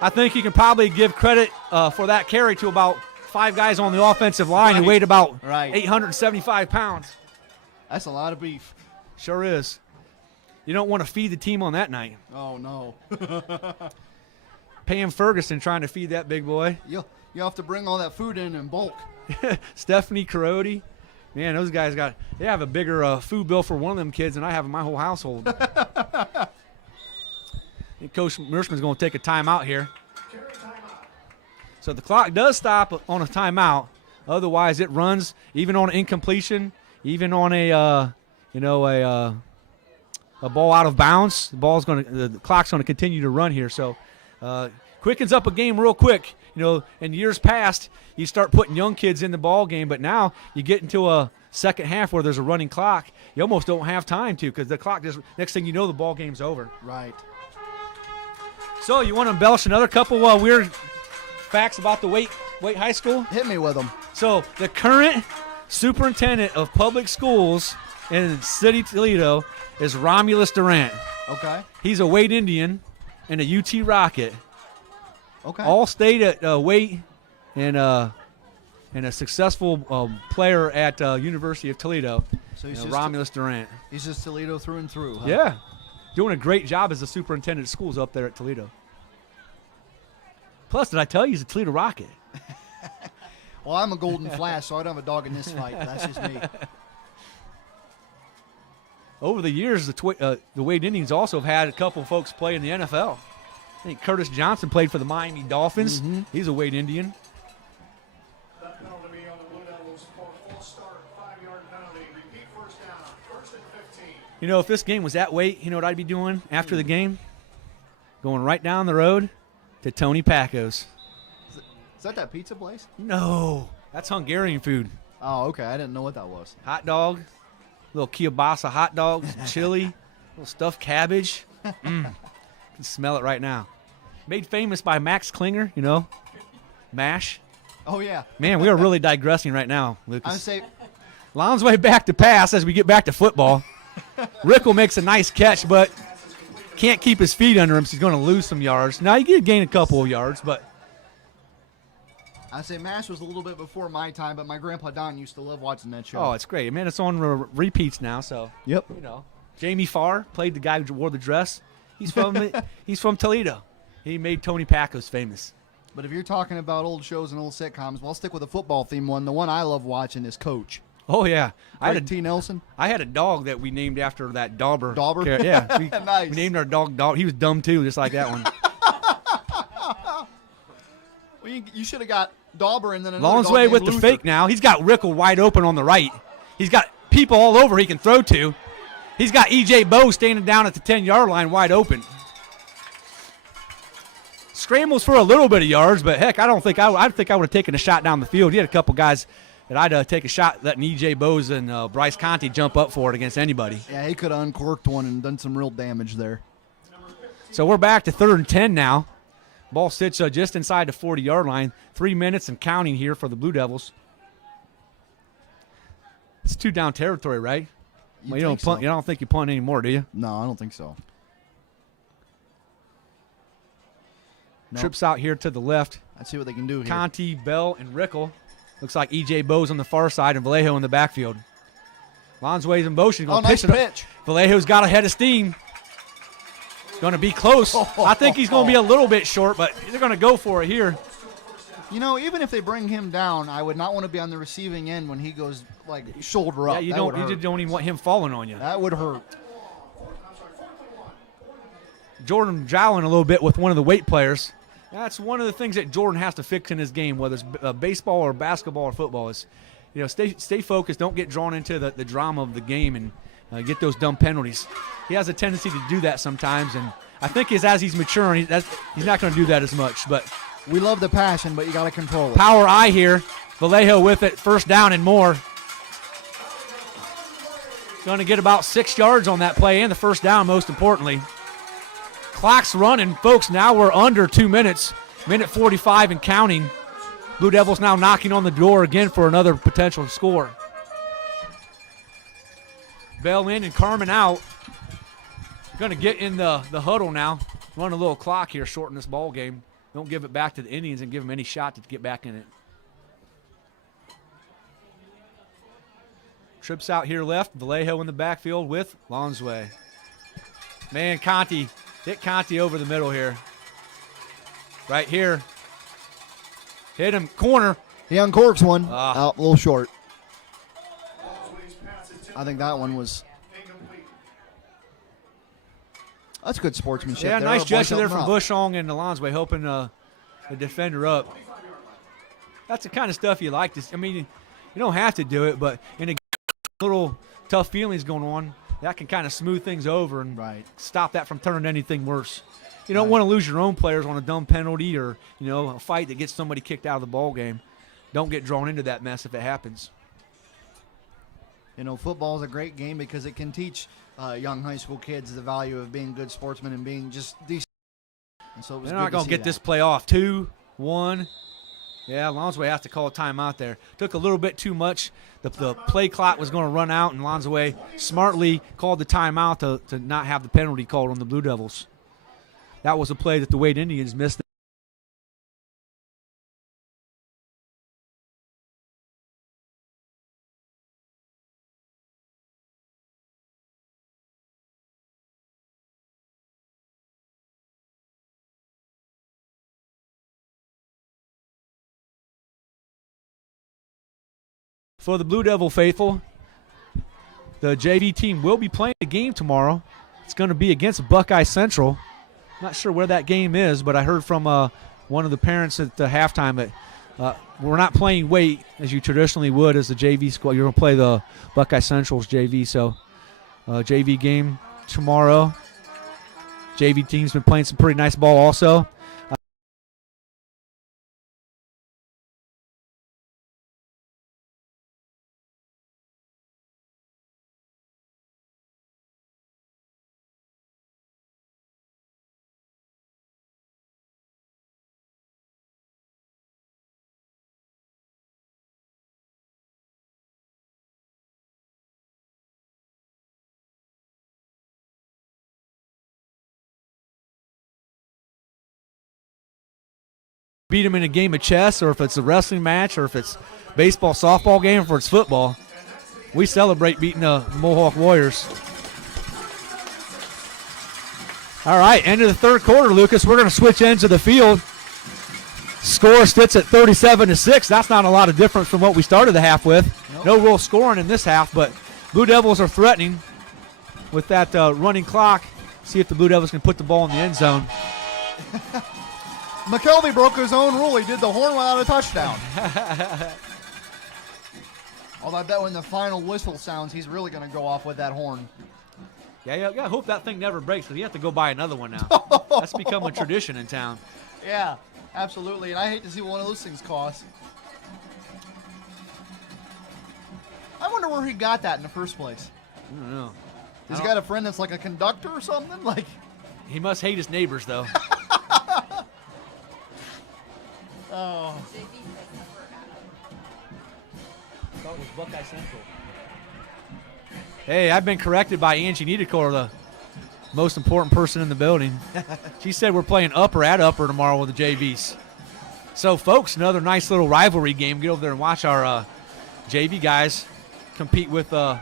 I think you can probably give credit for that carry to about 5 guys on the offensive line who weighed about 875 pounds. That's a lot of beef. Sure is. You don't want to feed the team on that night. Oh, no. Pam Ferguson trying to feed that big boy. You have to bring all that food in bulk. Stephanie Carody, Man, those guys they have a bigger food bill for one of them kids than I have in my whole household. And Coach Merschman's going to take a timeout here. So the clock does stop on a timeout. Otherwise, it runs even on an incompletion, even on a ball out of bounds. The clock's going to continue to run here. So quickens up a game real quick. In years past, you start putting young kids in the ball game, but now you get into a second half where there's a running clock. You almost don't have time to, because the clock just, next thing you know, the ball game's over. Right. So you want to embellish another couple weird facts about the Waite High School? Hit me with them. So the current superintendent of public schools in the city of Toledo is Romulus Durant. Okay. He's a Waite Indian and a UT Rocket. Okay. All stayed at Waite and a successful player at University of Toledo. So he's Romulus Durant. He's just Toledo through and through. Huh? Yeah. Doing a great job as the superintendent of schools up there at Toledo. Plus, did I tell you he's a Toledo Rocket? Well, I'm a Golden Flash, so I don't have a dog in this fight. That's just me. Over the years, the Waite Indians also have had a couple folks play in the NFL. I think Curtis Johnson played for the Miami Dolphins. Mm-hmm. He's a Waite Indian. That penalty on the Blue Devils for full start, 5-yard penalty. Repeat first down, 1st and 15. If this game was at Waite, you know what I'd be doing after the game? Going right down the road to Tony Paco's. Is that pizza place? No, that's Hungarian food. Oh, okay. I didn't know what that was. Hot dog, little kielbasa hot dogs, chili, little stuffed cabbage. Can smell it right now. Made famous by Max Klinger, MASH. Oh, yeah. Man, we are really digressing right now, Lucas. I say, Lonsway back to pass as we get back to football. Rickle makes a nice catch, but can't keep his feet under him, so he's going to lose some yards. Now, he did gain a couple of yards, but. I say MASH was a little bit before my time, but my grandpa Don used to love watching that show. Oh, it's great. Man, it's on repeats now, so. Yep. Jamie Farr played the guy who wore the dress. He's from Toledo. He made Tony Paco's famous. But if you're talking about old shows and old sitcoms, well, I'll stick with a football theme one. The one I love watching is Coach. Oh, yeah. T. Nelson. I had a dog that we named after that Dauber. Dauber? Yeah. Nice. We named our dog Dauber. He was dumb, too, just like that one. Well, you should have got Dauber and then another Lonsway dog with named the Luther. fake now. He's got Rickle wide open on the right. He's got people all over he can throw to. He's got E.J. Bowe standing down at the 10-yard line wide open. Scrambles for a little bit of yards, but heck, I think I would have taken a shot down the field. He had a couple guys that I'd take a shot letting E.J. Bowe and Bryce Conte jump up for it against anybody. Yeah, he could have uncorked one and done some real damage there. So we're back to 3rd and 10 now. Ball sits just inside the 40-yard line. 3 minutes and counting here for the Blue Devils. It's 2-down territory, right? You don't punt. So. You don't think you punt anymore, do you? No, I don't think so. Nope. Trips out here to the left. Let's see what they can do here. Conte, Bell, and Rickle. Looks like E.J. Bowe's on the far side and Vallejo in the backfield. Lonsway's in motion. Nice pitch. Vallejo's got a head of steam. Going to be close. I think he's going to be a little bit short, but they're going to go for it here. Even if they bring him down, I would not want to be on the receiving end when he goes shoulder up. Yeah, you don't even want him falling on you. That would hurt. Jordan jowling a little bit with one of the Waite players. That's one of the things that Jordan has to fix in his game, whether it's baseball or basketball or football. Is stay focused. Don't get drawn into the drama of the game and get those dumb penalties. He has a tendency to do that sometimes, and I think as he's maturing, he's not going to do that as much. But we love the passion, but you got to control it. Power eye here. Vallejo with it, 1st down and more. Going to get about 6 yards on that play and the 1st down, most importantly. Clock's running, folks. Now we're under 2 minutes. Minute 45 and counting. Blue Devils now knocking on the door again for another potential score. Bell in and Carmen out. Going to get in the huddle now. Run a little clock here, shorten this ball game. Don't give it back to the Indians and give them any shot to get back in it. Trips out here left. Vallejo in the backfield with Lonsway. Man, Conte. Hit Conte over the middle here. Right here. Hit him. Corner. He uncorks one. A little short. I think that one was. That's good sportsmanship. Yeah, there. nice A bunch gesture of there them from up. Bushong and Alonsway, helping the defender up. That's the kind of stuff you like to see. I mean, you don't have to do it, but in a little tough feelings going on, that can kind of smooth things over and stop that from turning anything worse. You don't want to lose your own players on a dumb penalty or, a fight that gets somebody kicked out of the ball game. Don't get drawn into that mess if it happens. Football is a great game because it can teach young high school kids the value of being good sportsmen and being just decent. And so it was They're not going to get this play off. 2-1. Yeah, Lonsway has to call a timeout there. Took a little bit too much. The play clock was going to run out, and Lonsway smartly called the timeout to not have the penalty called on the Blue Devils. That was a play that the Waite Indians missed. For the Blue Devil faithful, the JV team will be playing a game tomorrow. It's going to be against Buckeye Central. Not sure where that game is, but I heard from one of the parents at the halftime that we're not playing Waite as you traditionally would as the JV squad. You're going to play the Buckeye Central's JV. So JV game tomorrow. JV team's been playing some pretty nice ball also. Beat them in a game of chess, or if it's a wrestling match, or if it's baseball, softball game, or if it's football. We celebrate beating the Mohawk Warriors. All right, end of the third quarter, Lucas. We're going to switch ends of the field. Score sits at 37-6. That's not a lot of difference from what we started the half with. Nope. No real scoring in this half, but Blue Devils are threatening with that running clock. See if the Blue Devils can put the ball in the end zone. McKelvey broke his own rule. He did the horn without a touchdown. Although I bet when the final whistle sounds, he's really going to go off with that horn. Yeah, I hope that thing never breaks because you have to go buy another one now. That's become a tradition in town. Yeah, absolutely. And I hate to see what one of those things cost. I wonder where he got that in the first place. I don't know. Has he got a friend that's like a conductor or something? Like, he must hate his neighbors, though. Oh. That was Buckeye Central. Hey, I've been corrected by Angie Niedekor, the most important person in the building. She said we're playing Upper at Upper tomorrow with the JVs. So, folks, another nice little rivalry game. Get over there and watch our JV guys compete with the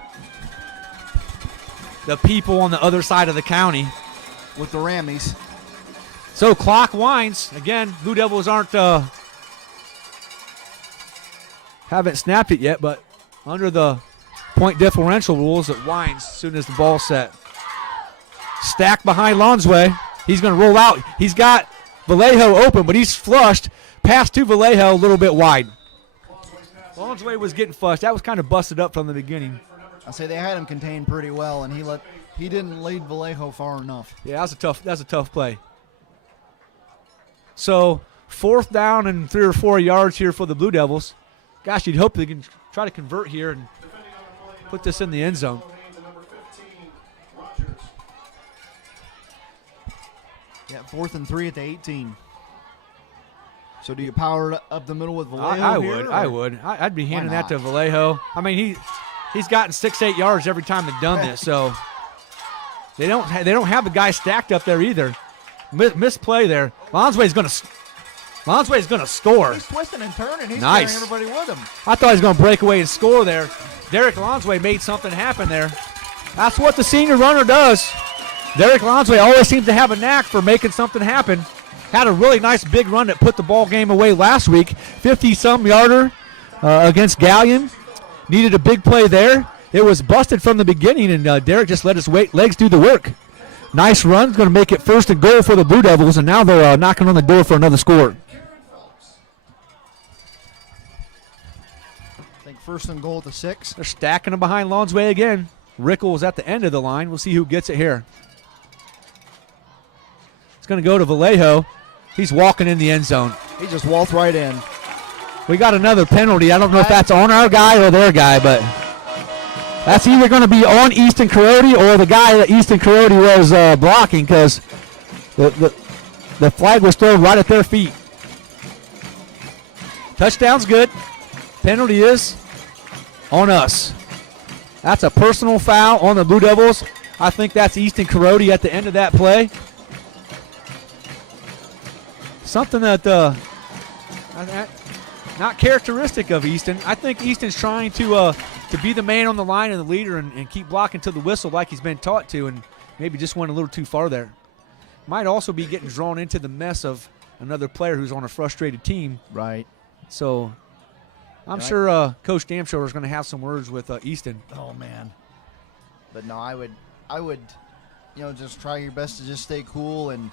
people on the other side of the county. With the Rammies. So, clock winds. Again, Blue Devils haven't snapped it yet, but under the point differential rules, it winds as soon as the ball's set. Stack behind Lonsway. He's going to roll out. He's got Vallejo open, but he's flushed. Pass to Vallejo a little bit wide. Lonsway was getting flushed. That was kind of busted up from the beginning. I say they had him contained pretty well, and he didn't lead Vallejo far enough. Yeah, that's a tough play. So 4th down and 3 or 4 yards here for the Blue Devils. Gosh, you'd hope they can try to convert here and put this in the end zone. Yeah, 4th and 3 at the 18. So do you power it up the middle with Vallejo? I would. I'd be handing that to Vallejo. I mean, he's gotten 6-8 yards every time they've done this, so they don't have the guy stacked up there either. Misplay there. Lonsway's going to score. He's twisting and turning. He's nice. carrying everybody with him. I thought he was going to break away and score there. Derek Lonsway made something happen there. That's what the senior runner does. Derek Lonsway always seems to have a knack for making something happen. Had a really nice big run that put the ball game away last week. 50-some yarder against Gallion. Needed a big play there. it was busted from the beginning, and Derek just let his legs do the work. Nice run. Going to make it 1st and goal for the Blue Devils, and now they're knocking on the door for another score. I think 1st and goal at the 6. They're stacking them behind Lonsway again. Rickles at the end of the line. We'll see who gets it here. It's going to go to Vallejo. He's walking in the end zone. He just walked right in. We got another penalty. I don't know if that's on our guy or their guy, but that's either going to be on Easton Carody or the guy that Easton Carody was blocking, because the flag was thrown right at their feet. Touchdown's good. Penalty is on us. That's a personal foul on the Blue Devils. I think that's Easton Carody at the end of that play. Something that not characteristic of Easton. I think Easton's trying to be the man on the line and the leader and keep blocking to the whistle like he's been taught to, and maybe just went a little too far there. Might also be getting drawn into the mess of another player who's on a frustrated team. Right. So I'm sure Coach Damshower is going to have some words with Easton. Oh, man. But no, I would, just try your best to just stay cool. And,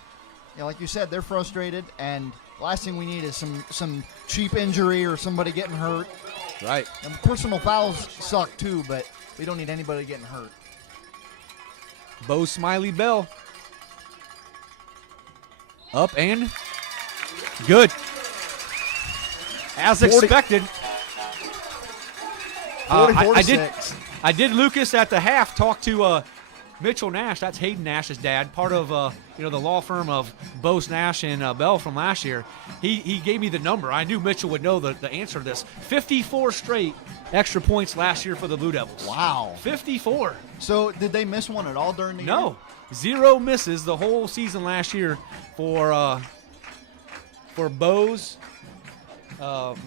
like you said, they're frustrated. And last thing we need is some cheap injury or somebody getting hurt. Right. And personal fouls suck too, but we don't need anybody getting hurt. Bo Smiley Bell. Up and good. As expected. 40-46. I did, Lucas, at the half talk to Mitchell Nash. That's Hayden Nash's dad, part of the law firm of Bose Nash and Bell from last year. He gave me the number. I knew Mitchell would know the answer to this. 54 straight extra points last year for the Blue Devils. Wow. 54. So did they miss one at all during the year? No. 0 misses the whole season last year for Bose,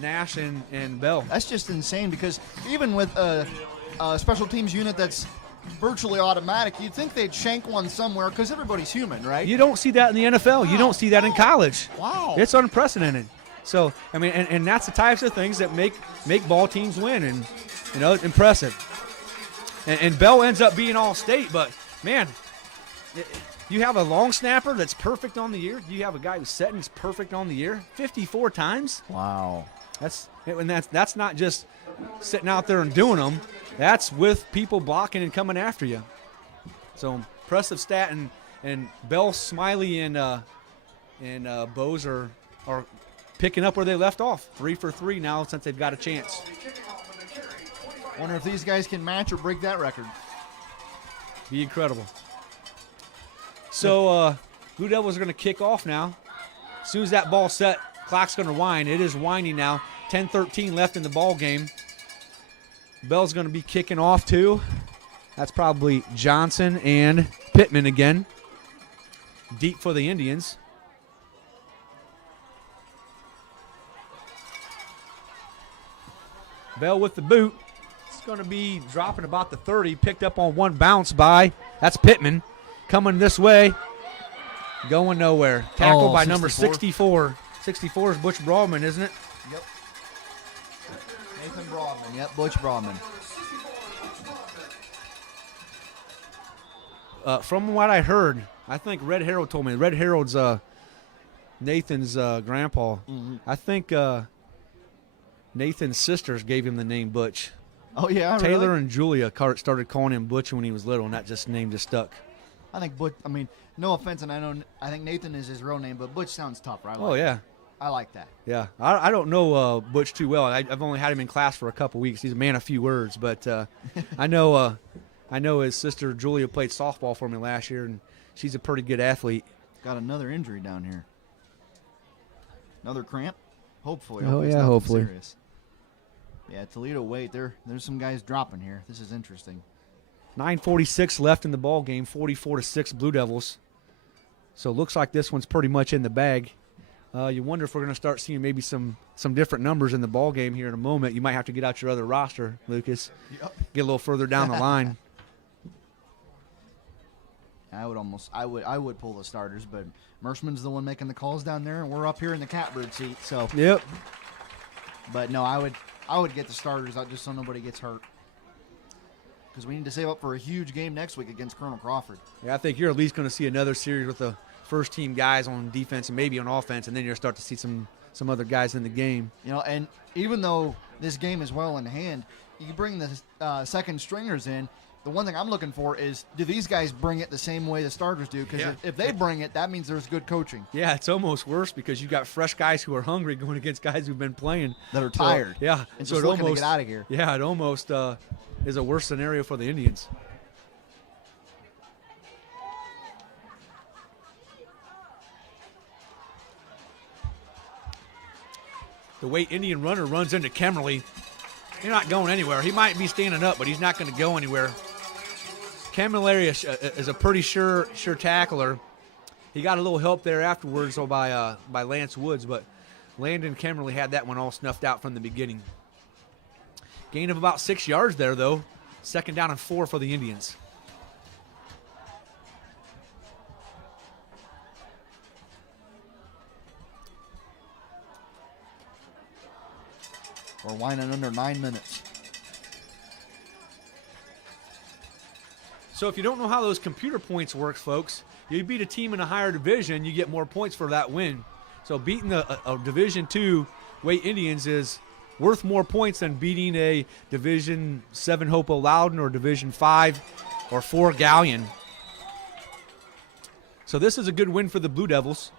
Nash, and Bell. That's just insane, because even with a special teams unit that's virtually automatic, you'd think they'd shank one somewhere, because everybody's human, right? You don't see that in the NFL. Wow. You don't see that in college. Wow. It's unprecedented. So, I mean, and that's the types of things that make ball teams win, and, impressive. And Bell ends up being all-state, but, man, you have a long snapper that's perfect on the year. You have a guy who's setting is perfect on the year 54 times. Wow. That's not just sitting out there and doing them. That's with people blocking and coming after you. So impressive stat, and Bell, Smiley, and Bose are picking up where they left off. 3 for 3 now since they've got a chance. Wonder if these guys can match or break that record. Be incredible. So Blue Devils are going to kick off now. As soon as that ball's set, clock's going to wind. It is winding now. 10-13 left in the ball game. Bell's going to be kicking off too. That's probably Johnson and Pittman again. Deep for the Indians. Bell with the boot. It's going to be dropping about the 30. Picked up on one bounce by, that's Pittman. Coming this way. Going nowhere. Tackled by number 64. 64 is Butch Broadman, isn't it? Yep. Nathan Broadman. Yep, Butch Broadman. From what I heard, I think Red Harold told me. Red Harold's Nathan's grandpa. Mm-hmm. I think Nathan's sisters gave him the name Butch. Oh, yeah, Taylor really? and Julia started calling him Butch when he was little, and that name just stuck. I think Butch, no offense, and I think Nathan is his real name, but Butch sounds tougher. I like that. Yeah. I don't know Butch too well. I've only had him in class for a couple weeks. He's a man of few words, but I know his sister Julia played softball for me last year, and she's a pretty good athlete. Got another injury down here. Another cramp? Hopefully. Oh, yeah, hopefully. Serious. Yeah, Toledo Waite, there's some guys dropping here. This is interesting. 9:46 left in the ball game, 44-6 Blue Devils. So it looks like this one's pretty much in the bag. You wonder if we're going to start seeing maybe some different numbers in the ball game here in a moment. You might have to get out your other roster, Lucas. Yep. Get a little further down the line. I would pull the starters, but Merschman's the one making the calls down there, and we're up here in the catbird seat. So. Yep. But no, I would get the starters out just so nobody gets hurt. because we need to save up for a huge game next week against Colonel Crawford. Yeah, I think you're at least going to see another series with the first-team guys on defense and maybe on offense, and then you'll start to see some other guys in the game. You know, and even though this game is well in hand, you bring the second stringers in. The one thing I'm looking for is, do these guys bring it the same way the starters do? Because if they bring it, that means there's good coaching. Yeah, it's almost worse because you got fresh guys who are hungry going against guys who've been playing. That are tired. So, yeah. And so just looking to get out of here. Yeah, it almost is a worse scenario for the Indians. The Waite Indian runner runs into Kemmerly. He's not going anywhere. He might be standing up, but he's not going to go anywhere. Kemmerly is a pretty sure tackler. He got a little help there afterwards by Lance Woods, but Landon Kemmerly had that one all snuffed out from the beginning. Gain of about 6 yards there, though. 2nd down and 4 for the Indians. We're winding under 9 minutes. So if you don't know how those computer points work, folks, you beat a team in a higher division, you get more points for that win. So beating a Division II Waite Indians is worth more points than beating a Division 7 Hopo Loudon or Division 5 or 4 Galleon. So this is a good win for the Blue Devils.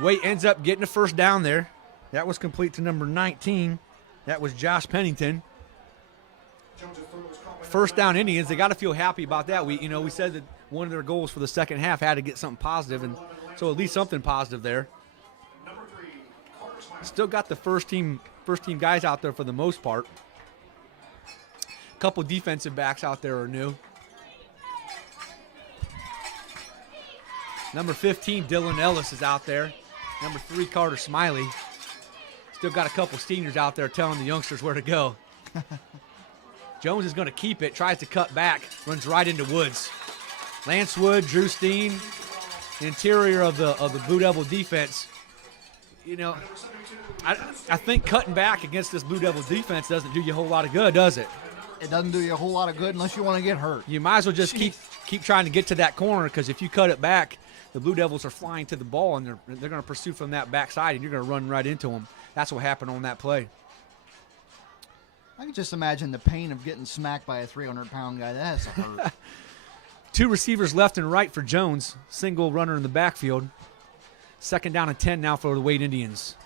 Waite ends up getting a first down there. That was complete to number 19. That was Josh Pennington. First down Indians, they got to feel happy about that. We said that one of their goals for the second half had to get something positive, and so at least something positive there. Still got the first team guys out there for the most part. A couple defensive backs out there are new. Number 15, Dylan Ellis is out there. Number 3, Carter Smiley. Still got a couple seniors out there telling the youngsters where to go. Jones is going to keep it, tries to cut back, runs right into Woods. Lance Wood, Drew Steen, the interior of the Blue Devil defense. You know, I think cutting back against this Blue Devil defense doesn't do you a whole lot of good, does it? It doesn't do you a whole lot of good unless you want to get hurt. You might as well just keep trying to get to that corner, because if you cut it back, the Blue Devils are flying to the ball, and they're going to pursue from that backside, and you're going to run right into them. That's what happened on that play. I can just imagine the pain of getting smacked by a 300-pound guy. That's hurt. 2 receivers left and right for Jones. Single runner in the backfield. 2nd down and 10 now for the Waite Indians.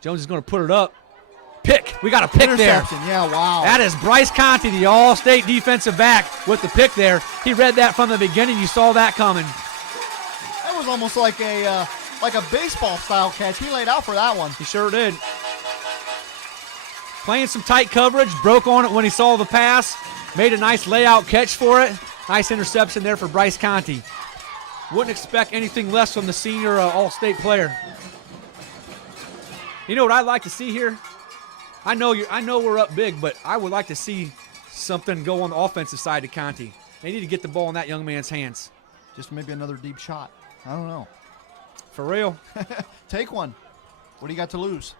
Jones is going to put it up. Pick. We got a pick there. Yeah, wow. That is Bryce Conti, the All-State defensive back, with the pick there. He read that from the beginning. You saw that coming. That was almost like a baseball-style catch. He laid out for that one. He sure did. Playing some tight coverage, broke on it when he saw the pass, made a nice layout catch for it. Nice interception there for Bryce Conti. Wouldn't expect anything less from the senior All-State player. You know what I'd like to see here? I know we're up big, but I would like to see something go on the offensive side to Conti. They need to get the ball in that young man's hands. Just maybe another deep shot. I don't know. For real. Take one. What do you got to lose?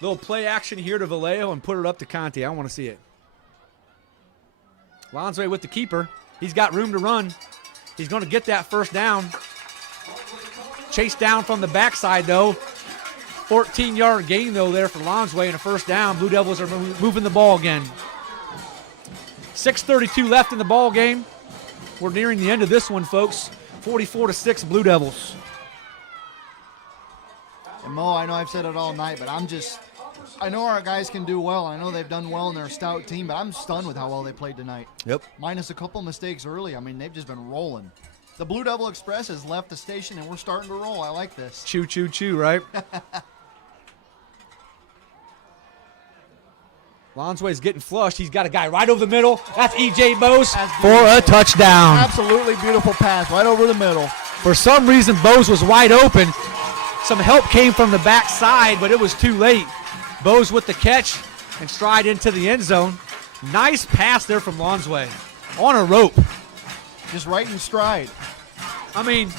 Little play action here to Vallejo and put it up to Conti. I want to see it. Lonsway with the keeper. He's got room to run. He's going to get that first down. Chased down from the backside, though. 14-yard gain, though, there for Lonsway and a first down. Blue Devils are moving the ball again. 6:32 left in the ball game. We're nearing the end of this one, folks. 44-6 Blue Devils. And Mo, I know I've said it all night, but I know our guys can do well. I know they've done well in their stout team, but I'm stunned with how well they played tonight. Yep. Minus a couple mistakes early. I mean, they've just been rolling. The Blue Devil Express has left the station, and we're starting to roll. I like this. Choo, choo, choo, right? Lonsway's getting flushed. He's got a guy right over the middle. That's E.J. Bose for a touchdown. Absolutely beautiful pass right over the middle. For some reason, Bose was wide open. Some help came from the backside, but it was too late. Bose with the catch and stride into the end zone. Nice pass there from Lonsway. On a rope. Just right in stride. I mean,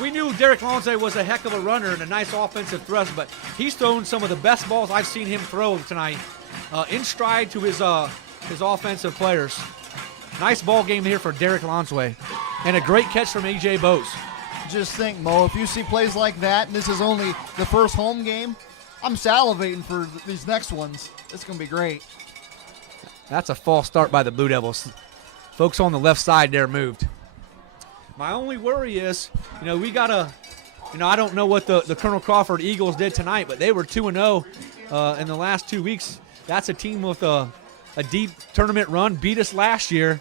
we knew Derek Lonsway was a heck of a runner and a nice offensive thrust, but he's thrown some of the best balls I've seen him throw tonight. in stride to his offensive players. Nice ball game here for Derek Lonsway. And a great catch from A.J. Bose. Just think, Mo, if you see plays like that, and this is only the first home game, I'm salivating for these next ones. It's going to be great. That's a false start by the Blue Devils. Folks on the left side there moved. My only worry is, we got to, I don't know what the Colonel Crawford Eagles did tonight, but they were 2-0 in the last 2 weeks. That's a team with a deep tournament run, beat us last year,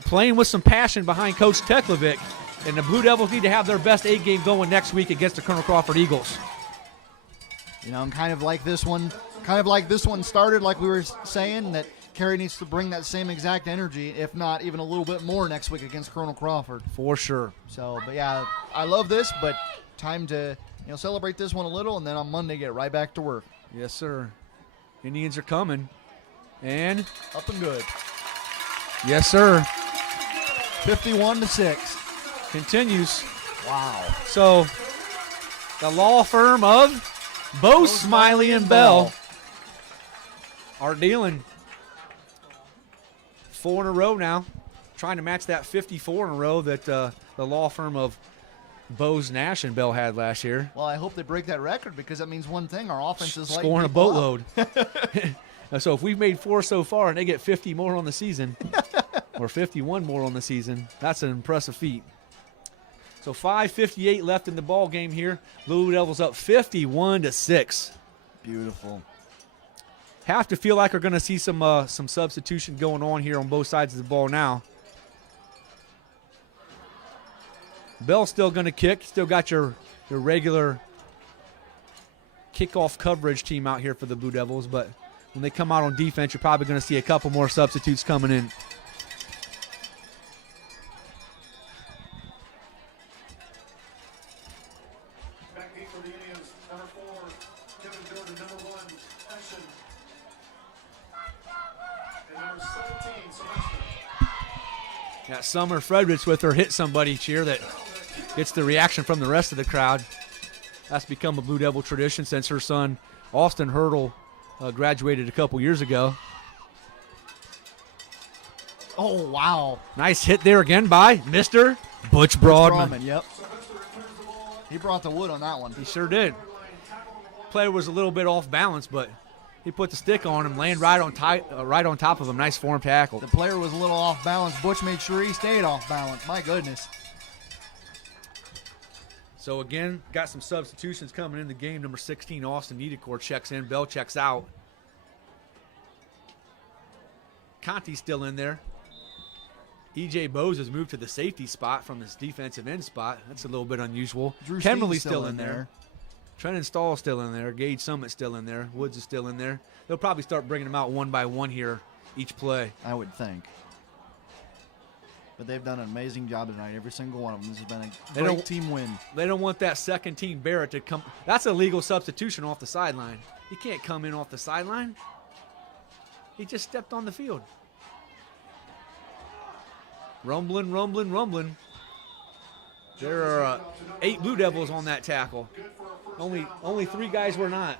playing with some passion behind Coach Teklovic. And the Blue Devils need to have their best A game going next week against the Colonel Crawford Eagles. I'm kind of like this one started, like we were saying, that Carey needs to bring that same exact energy, if not even a little bit more next week against Colonel Crawford. For sure. So, but yeah, I love this, but time to celebrate this one a little, and then on Monday get right back to work. Yes, sir. Indians are coming. And up and good. Yes, sir. 51-6. Continues. Wow. So the law firm of Bose, Smiley, and Bell are dealing 4 in a row now, trying to match that 54 in a row that the law firm of Bose, Nash, and Bell had last year. Well, I hope they break that record, because that means one thing: our offense is scoring a boatload. So if we've made 4 so far and they get 50 more on the season, or 51 more on the season, that's an impressive feat. So 5:58 left in the ball game here. Blue Devils up 51-6. Beautiful. Have to feel like we're going to see some substitution going on here on both sides of the ball now. Bell's still going to kick. Still got your regular kickoff coverage team out here for the Blue Devils, but when they come out on defense, you're probably going to see a couple more substitutes coming in. Got Summer Fredericks with her hit somebody cheer that gets the reaction from the rest of the crowd. That's become a Blue Devil tradition since her son, Austin Hurdle, graduated a couple years ago. Oh, wow. Nice hit there again by Mr. Butch Broadman. Yep. He brought the wood on that one. He sure did. Player was a little bit off balance, but he put the stick on him, landed right on top of him. Nice form tackle. The player was a little off balance. Butch made sure he stayed off balance. My goodness. So again, got some substitutions coming in the game. Number 16, Austin Niedekor checks in. Bell checks out. Conti's still in there. E.J. Bose has moved to the safety spot from his defensive end spot. That's a little bit unusual. Drew Kennerly's Steen's still in there. Trenton Stahl's still in there. Gage Summit's still in there. Woods is still in there. They'll probably start bringing them out one by one here each play. I would think. But they've done an amazing job tonight, every single one of them. This has been a great team win. They don't want that second team Barrett to come. That's a legal substitution off the sideline. He can't come in off the sideline. He just stepped on the field. Rumbling, rumbling, rumbling. There are 8 Blue Devils on that tackle. Only 3 guys were not.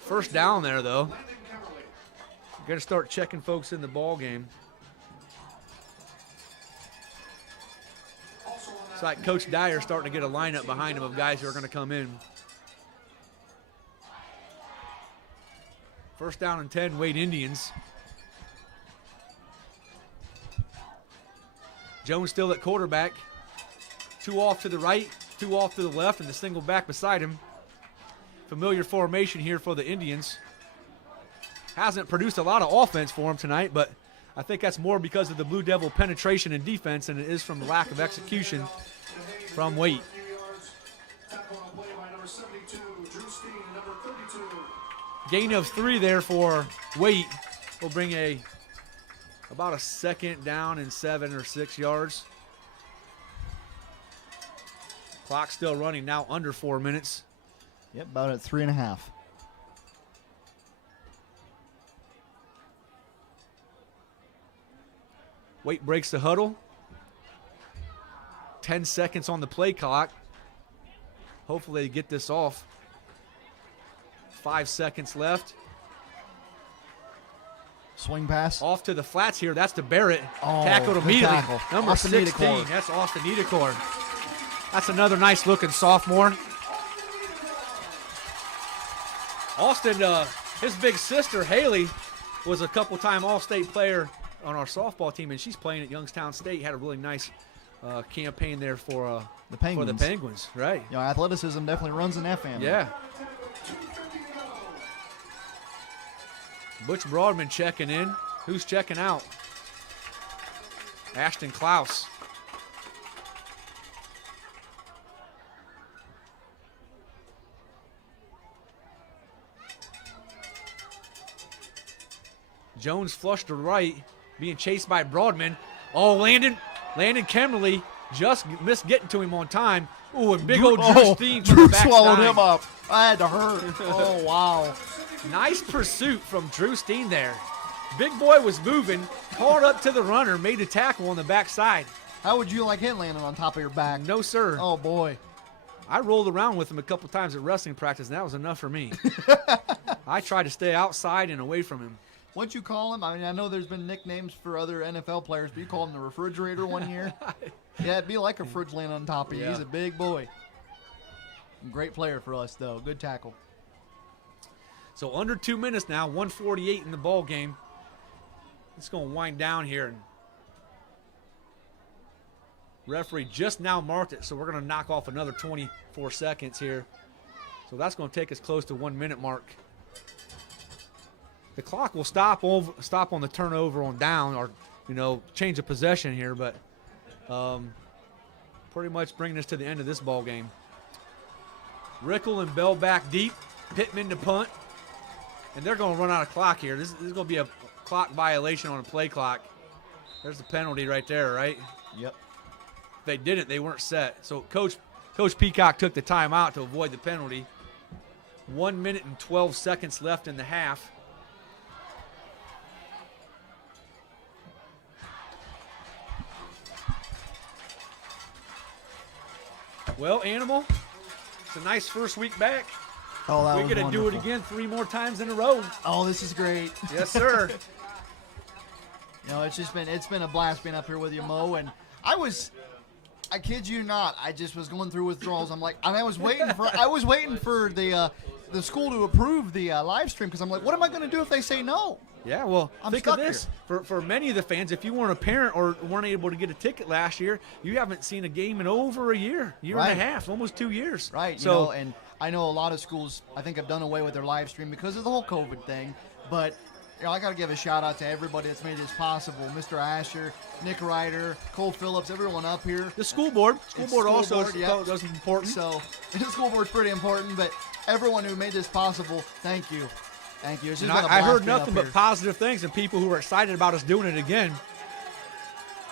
First down there, though. Got to start checking folks in the ball game. It's like Coach Dyer starting to get a lineup behind him of guys who are going to come in. First down and 10, Waite Indians. Jones still at quarterback. 2 off to the right, 2 off to the left, and the single back beside him. Familiar formation here for the Indians. Hasn't produced a lot of offense for him tonight, but I think that's more because of the Blue Devil penetration and defense than it is from the lack of execution from Waite. Gain of 3 there for Waite will bring about a second down and 7 or 6 yards. Clock still running now, under 4 minutes. Yep, about at 3.5. Waite breaks the huddle. 10 seconds on the play clock. Hopefully they get this off. 5 seconds left. Swing pass. Off to the flats here. That's to Barrett. Oh, Tackled good immediately. tackle. Number Austin 16. Niederkorn. That's Austin Niederkorn. That's another nice-looking sophomore. Austin, his big sister, Haley, was a couple-time All-State player on our softball team, and she's playing at Youngstown State. Had a really nice campaign there for the Penguins. For the Penguins, right. You know, athleticism definitely runs in that family. Yeah. Butch Broadman checking in. Who's checking out? Ashton Klaus. Jones flushed to right, being chased by Broadman. Oh, Landon Kemmerly just missed getting to him on time. Ooh, and big old Drew Steen. Drew swallowed him up. I had to hurt. Oh, wow. Nice pursuit from Drew Steen there. Big boy was moving, caught up to the runner, made a tackle on the backside. How would you like him landing on top of your back? No, sir. Oh, boy. I rolled around with him a couple times at wrestling practice, and that was enough for me. I tried to stay outside and away from him. What'd you call him? I mean, I know there's been nicknames for other NFL players, but you called him the refrigerator one year. Yeah, it'd be like a fridge laying on top of you. Yeah. He's a big boy. Great player for us, though. Good tackle. So under 2 minutes now, 1:48 in the ball game. It's going to wind down here. And referee just now marked it, so we're going to knock off another 24 seconds here. So that's going to take us close to 1 minute mark. The clock will stop on the turnover on down, or change of possession here, but pretty much bringing us to the end of this ball game. Rickle and Bell back deep, Pittman to punt, and they're going to run out of clock here. This is going to be a clock violation on a play clock. There's the penalty right there, right? Yep. If they didn't, they weren't set. So Coach Peacock took the timeout to avoid the penalty. 1 minute and 12 seconds left in the half. Well, Animal, it's a nice first week back. Oh, that We're was going to do it wonderful. again 3 more times in a row. Oh, this is great. Yes, sir. It's been a blast being up here with you, Mo. And I kid you not, I just was going through withdrawals. I was waiting for the school to approve the live stream, because I'm like, what am I going to do if they say no? Yeah, well, I'm think of stuck this. For many of the fans, if you weren't a parent or weren't able to get a ticket last year, you haven't seen a game in over a year and a half, almost 2 years. Right. So, and I know a lot of schools, I think, have done away with their live stream because of the whole COVID thing. But I got to give a shout out to everybody that's made this possible. Mr. Asher, Nick Ryder, Cole Phillips, everyone up here. the school board. School board also yeah. is important. So the school board's pretty important, but everyone who made this possible, thank you. Thank you. It's just been a I blast heard being nothing up but here. positive things and people who are excited about us doing it again.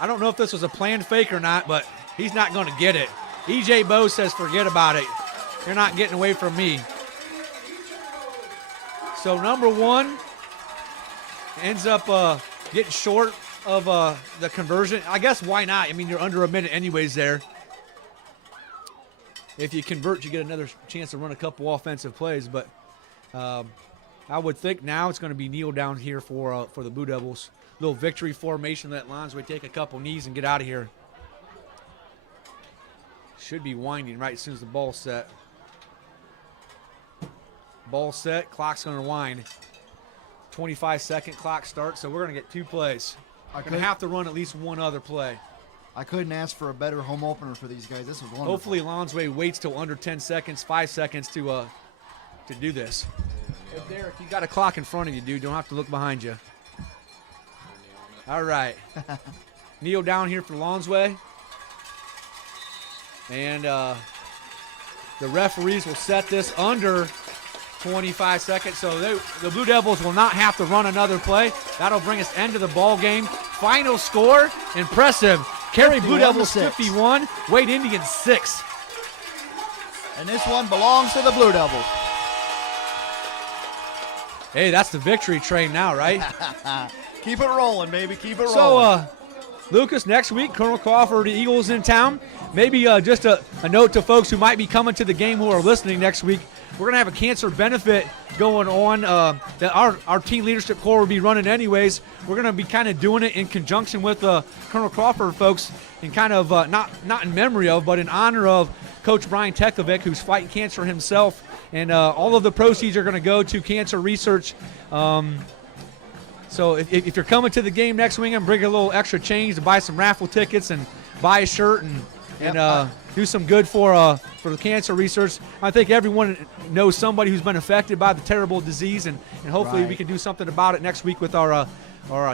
I don't know if this was a planned fake or not, but he's not going to get it. EJ Bowe says, forget about it. You're not getting away from me. So number 1 ends up getting short of the conversion. I guess why not? I mean, you're under a minute anyways there. If you convert, you get another chance to run a couple offensive plays. But I would think now it's going to be kneel down here for the Blue Devils. Little victory formation. Let Lonsway take a couple knees and get out of here. Should be winding right as soon as the ball's set. Ball set, clock's going to wind. 25-second clock starts, so we're going to get 2 plays. We're going to have to run at least one other play. I couldn't ask for a better home opener for these guys. This was wonderful. Hopefully Lonsway waits till under 10 seconds, 5 seconds to do this. Hey, Derek, you got a clock in front of you, dude. Don't have to look behind you. All right. Kneel down here for Lonsway. And the referees will set this under 25 seconds. So the Blue Devils will not have to run another play. That'll bring us end of the ball game. Final score, impressive. Carey Blue Devils 51, Waite Indians 6. And this one belongs to the Blue Devils. Hey, that's the victory train now, right? Keep it rolling, baby. Keep it rolling. So, Lucas, next week, Colonel Crawford Eagles in town. Maybe just a note to folks who might be coming to the game who are listening next week. we're going to have a cancer benefit going on that our team leadership core will be running anyways. We're going to be kind of doing it in conjunction with Colonel Crawford folks, and kind of not in memory of, but in honor of Coach Brian Tekovic, who's fighting cancer himself. And all of the proceeds are going to go to cancer research. So if you're coming to the game next weekend, bring a little extra change to buy some raffle tickets and buy a shirt and do some good for the cancer research. I think everyone knows somebody who's been affected by the terrible disease, and hopefully we can do something about it next week with our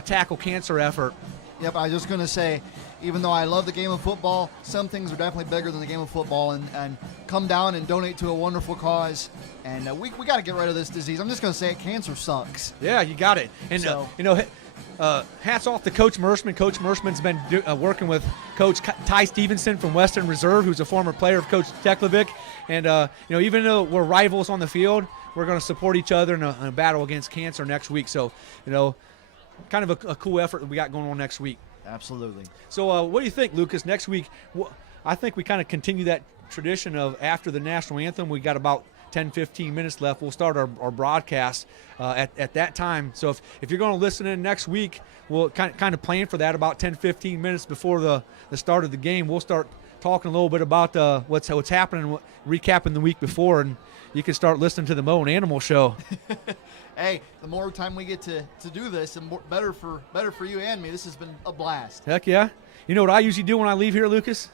tackle cancer effort. Yep, I was just going to say, even though I love the game of football, some things are definitely bigger than the game of football, and come down and donate to a wonderful cause. And we got to get rid of this disease. I'm just going to say it, cancer sucks. Yeah, you got it. And, hats off to Coach Merschman. Coach Merschman's been working with Coach Ty Stevenson from Western Reserve, who's a former player of Coach Teklovic. And, even though we're rivals on the field, we're going to support each other in a battle against cancer next week. So, kind of a cool effort that we got going on next week. Absolutely. So what do you think, Lucas? Next week, I think we kind of continue that tradition of after the national anthem. We got about 10-15 minutes left. We'll start our broadcast at that time. So if you're going to listen in next week, we'll kind of plan for that about 10-15 minutes before the start of the game. We'll start talking a little bit about what's happening, recapping the week before, and you can start listening to the Mo and Animal Show. Hey, the more time we get to do this, the better for you and me. This has been a blast. Heck yeah. You know what I usually do when I leave here, Lucas?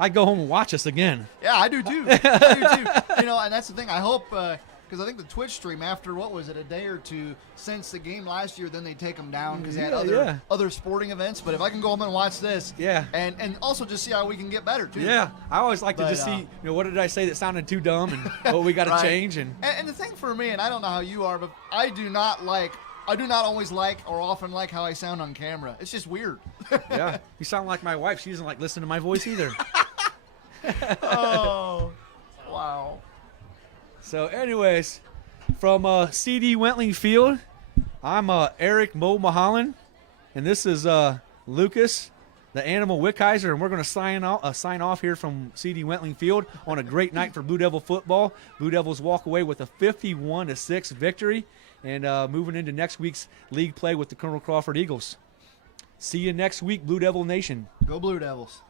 I go home and watch us again. Yeah, I do too. And that's the thing. I hope, because I think the Twitch stream, after, what was it, a day or two since the game last year, then they take them down because they had other sporting events. But if I can go home and watch this, and also just see how we can get better too. Yeah, I always like to just see, what did I say that sounded too dumb, and what we got to change. And the thing for me, and I don't know how you are, but I do not always like or often like how I sound on camera. It's just weird. Yeah, you sound like my wife. She doesn't like listening to my voice either. Oh, wow. So anyways, from CD Wentling Field, I'm Eric Mo Mahalan, and this is Lucas, the Animal Wickheiser, and we're going to sign off here from CD Wentling Field on a great night for Blue Devil football. Blue Devils walk away with a 51-6 victory, and moving into next week's league play with the Colonel Crawford Eagles. See you next week, Blue Devil Nation. Go Blue Devils.